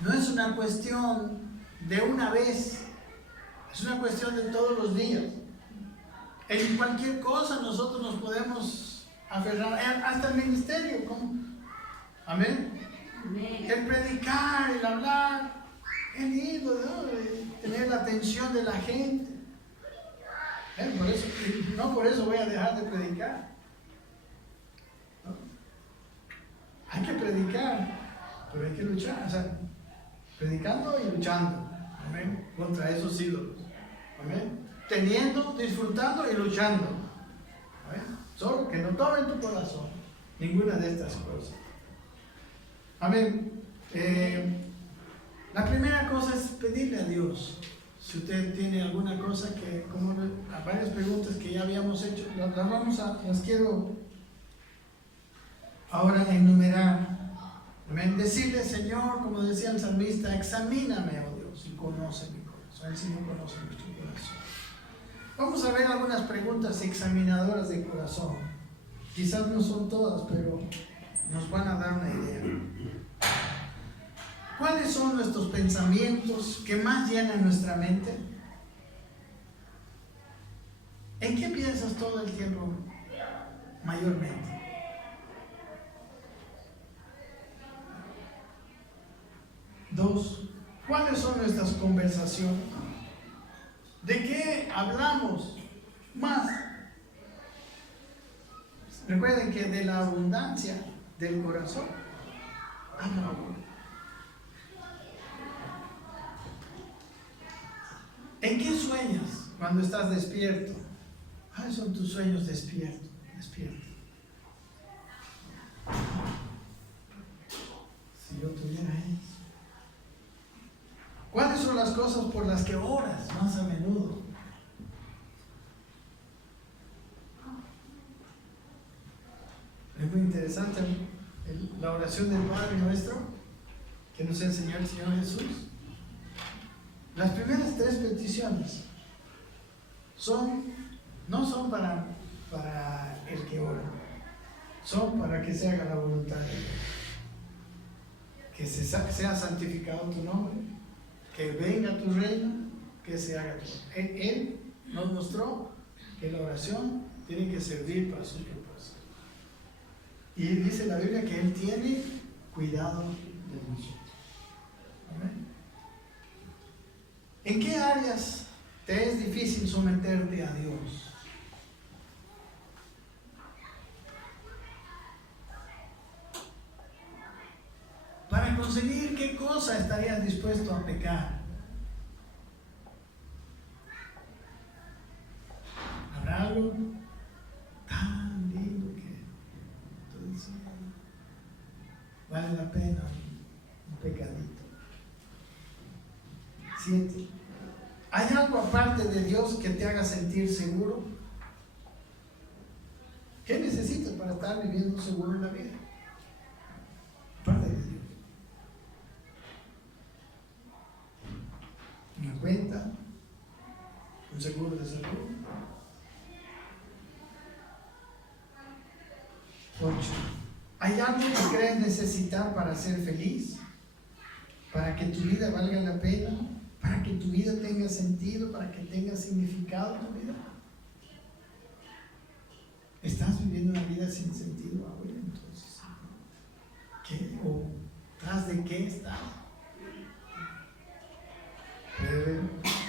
no es una cuestión de una vez, es una cuestión de todos los días. En cualquier cosa nosotros nos podemos aferrar, hasta el ministerio, ¿cómo? Amén. El predicar, el hablar, el lindo, ¿no? Tener la atención de la gente. Por eso voy a dejar de predicar, ¿no? Hay que predicar, pero hay que luchar, o sea, predicando y luchando, amén, contra esos ídolos, amén, teniendo, disfrutando y luchando, amén. Solo que no tome en tu corazón ninguna de estas cosas, amén. La primera cosa es pedirle a Dios. Si usted tiene alguna cosa que, como varias preguntas que ya habíamos hecho, las quiero ahora enumerar. Amén. Decirle: Señor, como decía el salmista, examíname, oh Dios, y conoce mi corazón. Él sí no conoce nuestro corazón. Vamos a ver algunas preguntas examinadoras de corazón. Quizás no son todas, pero nos van a dar una idea. ¿Cuáles son nuestros pensamientos que más llenan nuestra mente? ¿En qué piensas todo el tiempo mayormente? Dos, ¿cuáles son nuestras conversaciones? ¿De qué hablamos más? Recuerden que de la abundancia del corazón habla la boca. ¿En qué sueñas cuando estás despierto? ¿Cuáles son tus sueños despierto? Si yo tuviera eso. ¿Cuáles son las cosas por las que oras más a menudo? Es muy interesante la oración del Padre Nuestro, que nos enseñó el Señor Jesús. Las primeras 3 peticiones no son para el que ora, son para que se haga la voluntad de Dios. Que sea santificado tu nombre, que venga tu reino, que se haga tu voluntad. Él nos mostró que la oración tiene que servir para su propósito. Y dice la Biblia que Él tiene cuidado de nosotros. ¿Amén? ¿En qué áreas te es difícil someterte a Dios? Para conseguir qué cosa estarías dispuesto a pecar. ¿Habrá algo tan lindo que tú dices, vale la pena un pecadito? 7. ¿Hay algo aparte de Dios que te haga sentir seguro? ¿Qué necesitas para estar viviendo seguro en la vida? Aparte de Dios. Una cuenta, un seguro de salud. 8. ¿Hay algo que crees necesitar para ser feliz? ¿Para que tu vida valga la pena? ¿Para que tu vida tenga sentido? ¿Para que tenga significado tu vida? ¿Estás viviendo una vida sin sentido ahora? Entonces, ¿qué? ¿O tras de qué estás?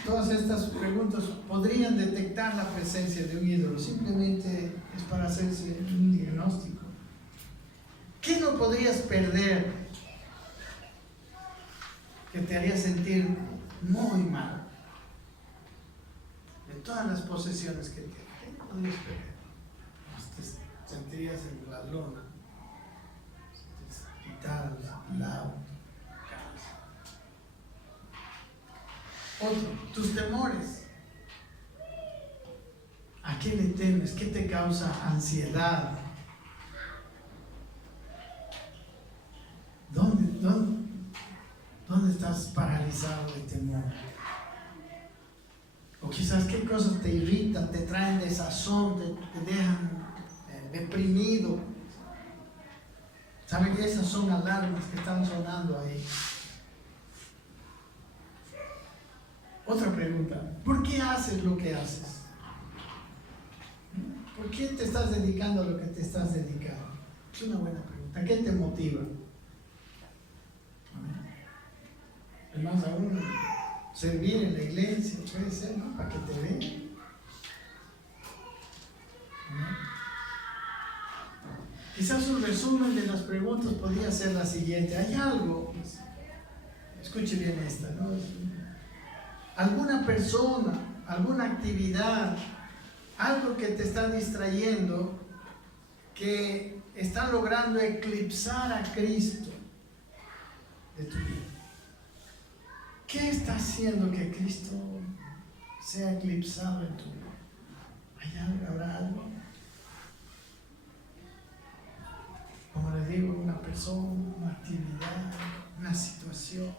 Todas estas preguntas podrían detectar la presencia de un ídolo. Simplemente es para hacerse un diagnóstico. ¿Qué no podrías perder que te haría sentir muy mal? De todas las posesiones que tienes, ¿qué no podrías perder? Te sentirías en la lona, te quitaran la auto. Otro, tus temores. ¿A qué le temes? ¿Qué te causa ansiedad? ¿Dónde estás paralizado de temor? O quizás qué cosas te irritan, te traen desazón, te dejan deprimido. ¿Saben que esas son alarmas que están sonando ahí? Otra pregunta, ¿por qué haces lo que haces? ¿Por qué te estás dedicando a lo que te estás dedicando? Es una buena pregunta. ¿Qué te motiva? Además, aún servir en la iglesia puede ser, ¿no? Para que te vean. Quizás un resumen de las preguntas podría ser la siguiente. ¿Hay algo? Escuche bien esta, ¿no? Alguna persona, alguna actividad, algo que te está distrayendo, que está logrando eclipsar a Cristo de tu vida. ¿Qué está haciendo que Cristo sea eclipsado en tu vida? ¿Hay algo? ¿Habrá algo? Como les digo, una persona, una actividad, una situación.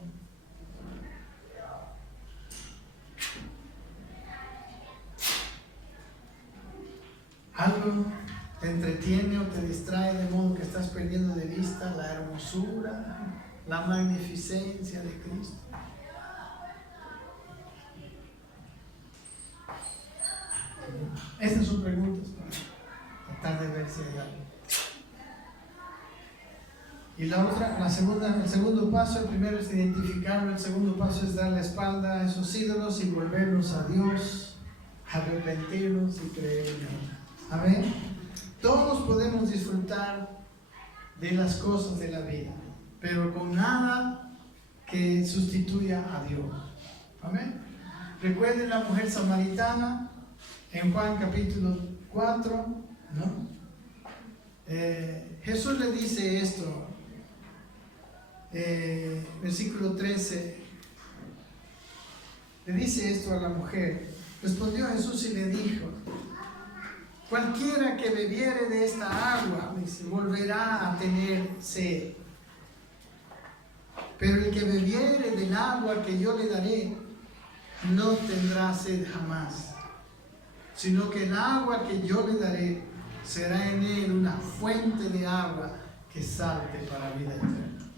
Algo te entretiene o te distrae de modo que estás perdiendo de vista la hermosura, la magnificencia de Cristo. Estas son preguntas para tratar de ver si hay algo. Y el segundo paso, el primero es identificarlo, el segundo paso es dar la espalda a esos ídolos y volvernos a Dios, arrepentirnos y creer en Él. Amén. Todos podemos disfrutar de las cosas de la vida, pero con nada que sustituya a Dios. Amén. Recuerden la mujer samaritana en Juan capítulo 4, ¿no? Jesús le dice esto, versículo 13, le dice esto a la mujer. Respondió Jesús y le dijo: cualquiera que bebiere de esta agua volverá a tener sed. Pero el que bebiere del agua que yo le daré, no tendrá sed jamás, sino que el agua que yo le daré será en él una fuente de agua que salte para vida eterna.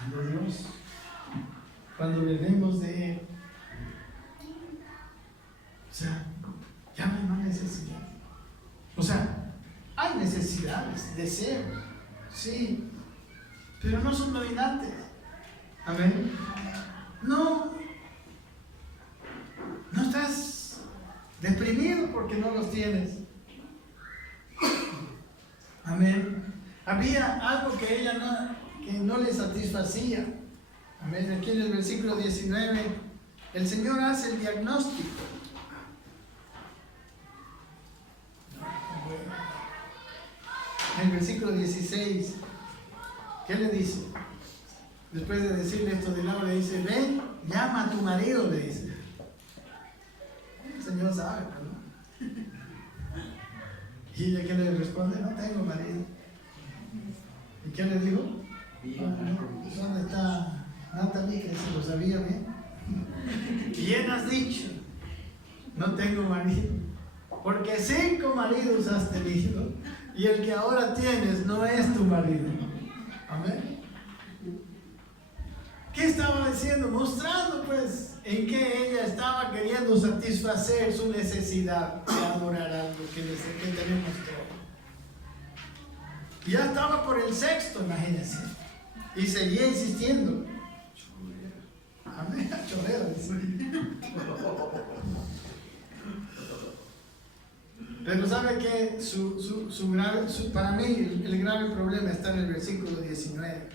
Ande Dios, cuando bebemos de él, o sea, ya no hay más necesidad. O sea, hay necesidades, deseos, sí, pero no son dominantes. Amén. No estás deprimido porque no los tienes. Amén. Había algo que ella no le satisfacía. Amén. Aquí en el versículo 19, el Señor hace el diagnóstico. En el versículo 16, ¿qué le dice? Después de decirle esto del agua, le dice, ven, llama a tu marido, le dice. El Señor sabe, ¿no? Y ella, ¿qué le responde? No tengo marido. ¿Y qué le dijo? ¿Dónde está Natalie, que se lo sabía bien? Bien has dicho, no tengo marido, porque 5 maridos has tenido y el que ahora tienes no es tu marido. Amén. ¿Qué estaba diciendo? Mostrando pues en que ella estaba queriendo satisfacer su necesidad de adorar algo que tenemos todos. Ya estaba por el 6º, imagínense, y seguía insistiendo. Amén, chorero, dice. Pero sabe que para mí el grave problema está en el versículo 19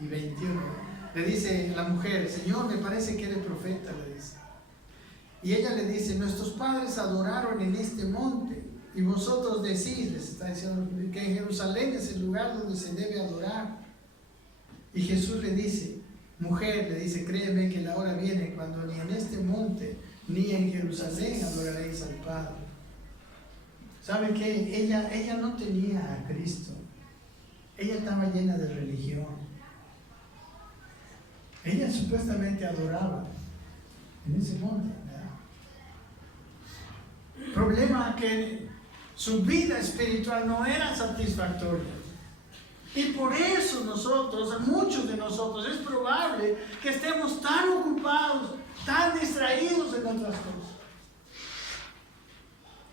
y 21. Le dice la mujer, Señor, me parece que eres profeta, le dice. Y ella le dice, nuestros padres adoraron en este monte, y vosotros decís, les está diciendo, que en Jerusalén es el lugar donde se debe adorar. Y Jesús le dice, mujer, le dice, créeme que la hora viene cuando ni en este monte ni en Jerusalén adoraréis al Padre. ¿Sabe qué? Ella no tenía a Cristo. Ella estaba llena de religión. Ella supuestamente adoraba en ese monte, ¿verdad? Problema que su vida espiritual no era satisfactoria. Y por eso muchos de nosotros, es probable que estemos tan ocupados, tan distraídos en otras cosas.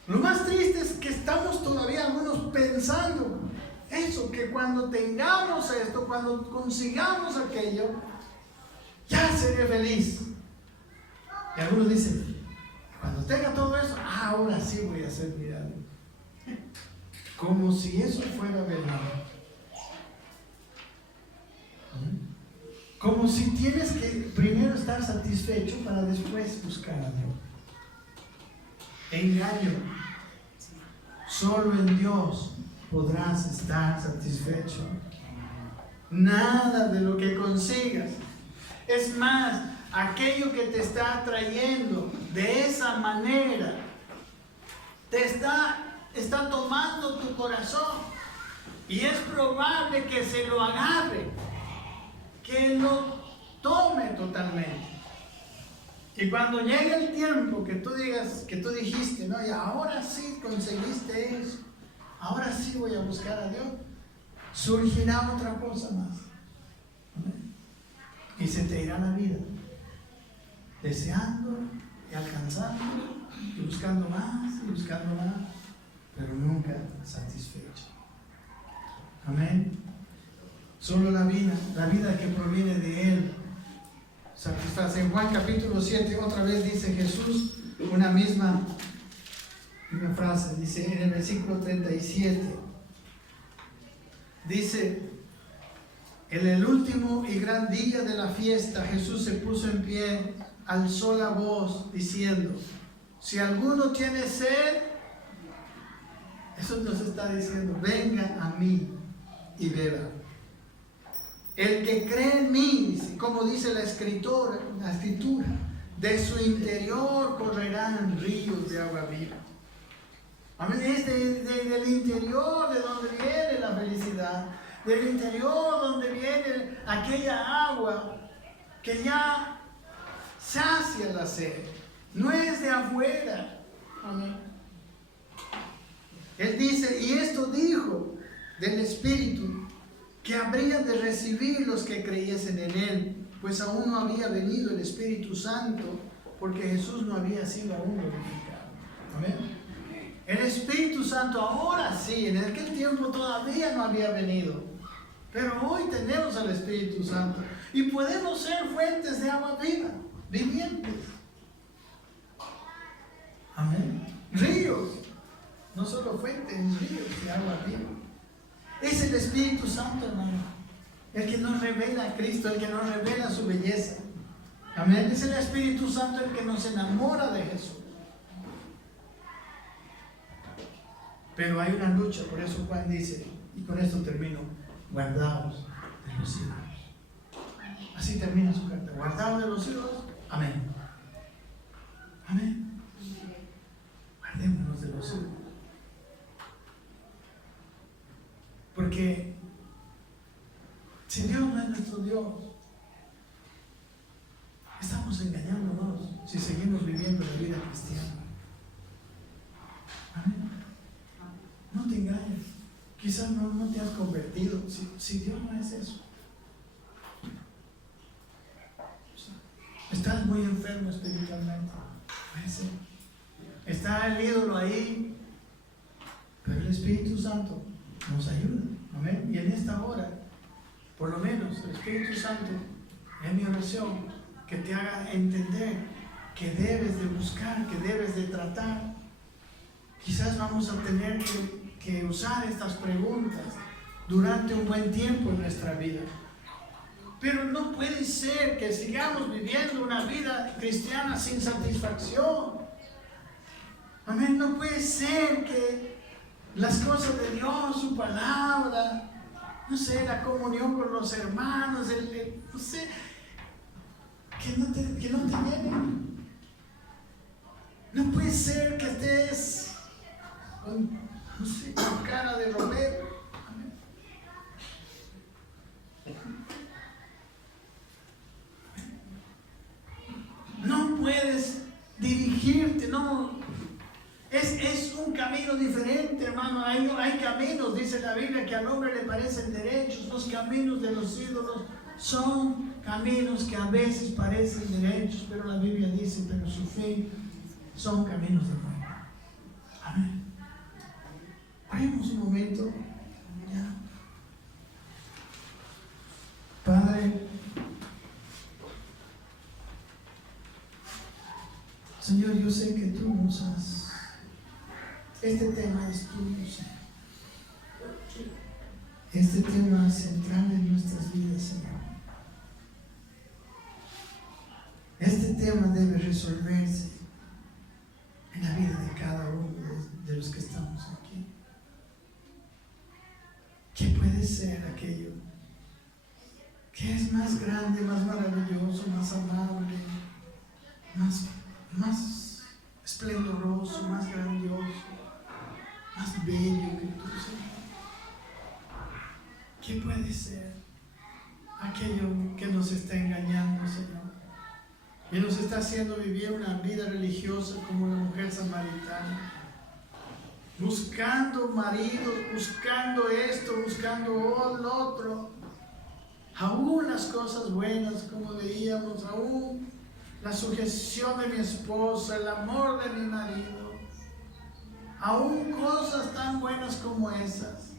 Lo más triste es que estamos todavía algunos pensando eso, que cuando tengamos esto, cuando consigamos aquello, ya seré feliz. Y algunos dicen, cuando tenga todo eso, ahora sí voy a ser mirado. Como si eso fuera verdad. Como si tienes que primero estar satisfecho para después buscar a Dios. Engaño. Solo en Dios podrás estar satisfecho. Nada de lo que consigas. Es más, aquello que te está atrayendo de esa manera te está tomando tu corazón, y es probable que se lo agarre, que lo tome totalmente. Y cuando llegue el tiempo que tú digas, que tú dijiste, no, y ahora sí conseguiste eso, ahora sí voy a buscar a Dios, surgirá otra cosa más. ¿Amén? Y se te irá la vida, deseando y alcanzando, y buscando más, pero nunca satisfecho. Amén. Solo la vida que proviene de Él, satisface. En Juan capítulo 7, otra vez dice Jesús una misma frase, dice en el versículo 37, dice, en el último y gran día de la fiesta, Jesús se puso en pie, alzó la voz diciendo, si alguno tiene sed, eso nos está diciendo, venga a mí y beba. El que cree en mí, como dice la escritura, de su interior correrán ríos de agua viva. Amén. Es del interior de donde viene la felicidad, del interior donde viene aquella agua que ya sacia la sed. No es de afuera. Amén. Él dice, y esto dijo del Espíritu, que habrían de recibir los que creyesen en Él, pues aún no había venido el Espíritu Santo, porque Jesús no había sido aún glorificado. Amén. El Espíritu Santo ahora sí, en aquel tiempo todavía no había venido, pero hoy tenemos al Espíritu Santo y podemos ser fuentes de agua viva, vivientes. Amén. Ríos, no solo fuentes, ríos de agua viva. Es el Espíritu Santo, hermano, el que nos revela a Cristo, el que nos revela su belleza. Amén. Es el Espíritu Santo el que nos enamora de Jesús. Pero hay una lucha, por eso Juan dice, y con esto termino, guardaos de los ídolos. Así termina su carta, guardaos de los ídolos. Amén. Amén. Guardémonos de los ídolos. Porque si Dios no es nuestro Dios, estamos engañándonos si seguimos viviendo la vida cristiana. Amén. No te engañes. Quizás no te has convertido. Si Dios no es eso. Estás muy enfermo espiritualmente. Puede ser. Está el ídolo ahí. Pero el Espíritu Santo nos ayuda. Amén. Y en esta hora, por lo menos, el Espíritu Santo, es mi oración, que te haga entender que debes de buscar, que debes de tratar. Quizás vamos a tener que usar estas preguntas durante un buen tiempo en nuestra vida. Pero no puede ser que sigamos viviendo una vida cristiana sin satisfacción. Amén. No puede ser que las cosas de Dios, su palabra, no sé, la comunión con los hermanos, no sé, que no te llenen. No puede ser que estés con, no sé, con cara de Romero. Amén. No puedes dirigirte, no. Es un camino diferente, hermano. Hay caminos, dice la Biblia, que al hombre le parecen derechos. Los caminos de los ídolos son caminos que a veces parecen derechos, pero la Biblia dice, pero su fe son caminos de muerte. Amén. Oremos un momento. Ya. Padre, Señor, yo sé que tú nos has. Este tema es tuyo, Señor. Este tema es central en nuestras vidas, Señor. Este tema debe resolverse en la vida de cada uno de los que estamos aquí. ¿Qué puede ser aquello que es más grande, más maravilloso, más amable, más esplendoroso, más grandioso, más bello que tú, Señor? ¿Qué puede ser aquello que nos está engañando, Señor? Y nos está haciendo vivir una vida religiosa como la mujer samaritana, buscando maridos, buscando esto, buscando lo otro, aún las cosas buenas, como veíamos, aún la sujeción de mi esposa, el amor de mi marido, aún cosas tan buenas como esas,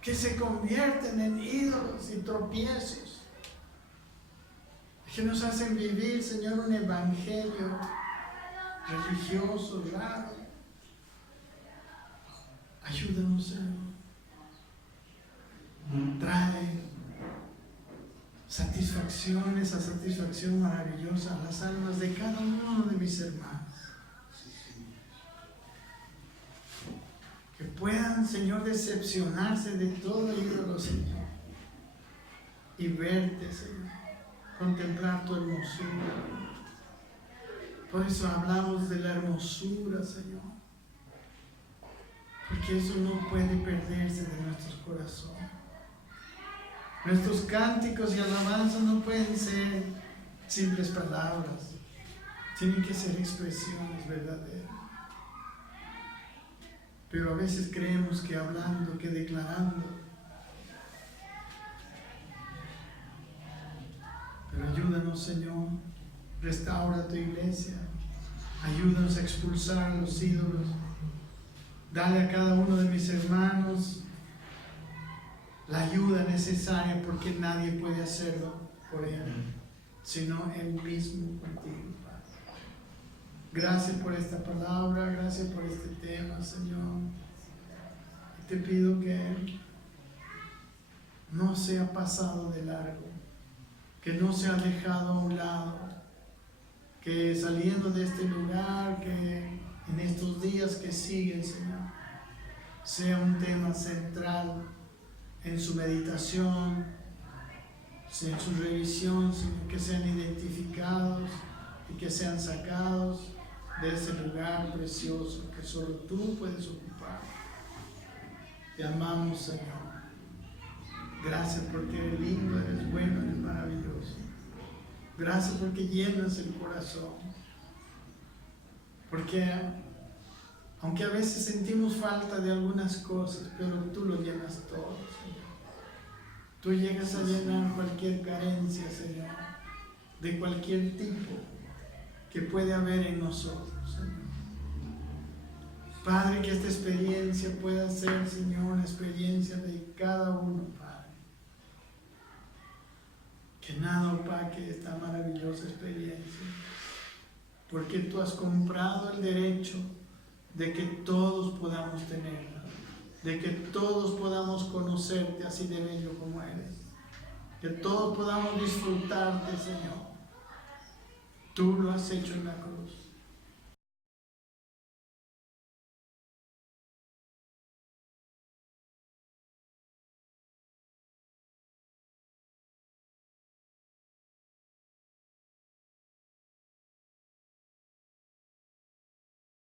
que se convierten en ídolos y tropiezos, que nos hacen vivir, Señor, un evangelio religioso, raro. Ayúdanos, Señor. Trae satisfacción, esa satisfacción maravillosa a las almas de cada uno de mis hermanos. Que puedan, Señor, decepcionarse de todo ídolo, Señor, y verte, Señor, contemplar tu hermosura. Por eso hablamos de la hermosura, Señor. porque eso no puede perderse de nuestros corazones. Nuestros cánticos y alabanzas no pueden ser simples palabras, tienen que ser expresiones verdaderas. Pero a veces creemos que hablando, que declarando. Pero ayúdanos, Señor, restaura tu iglesia, ayúdanos a expulsar los ídolos. Dale a cada uno de mis hermanos la ayuda necesaria, porque nadie puede hacerlo por él, sino él mismo contigo, Padre. Gracias por esta palabra, gracias por este tema, Señor. Y te pido que no sea pasado de largo, que no sea dejado a un lado, que saliendo de este lugar, que en estos días que siguen, Señor, sea un tema central en su meditación, en su revisión, Señor, que sean identificados y que sean sacados de ese lugar precioso que solo tú puedes ocupar. Te amamos, Señor. Gracias porque eres lindo, eres bueno, eres maravilloso. Gracias porque llenas el corazón. Porque aunque a veces sentimos falta de algunas cosas, pero tú lo llenas todo, Señor. Tú llegas a llenar cualquier carencia, Señor, de cualquier tipo que puede haber en nosotros, Señor. Padre, que esta experiencia pueda ser, Señor, una experiencia de cada uno, Padre. Que nada opaque esta maravillosa experiencia, porque tú has comprado el derecho de que todos podamos tenerla, de que todos podamos conocerte así de bello como eres, que todos podamos disfrutarte, Señor. Tú lo has hecho en la cruz.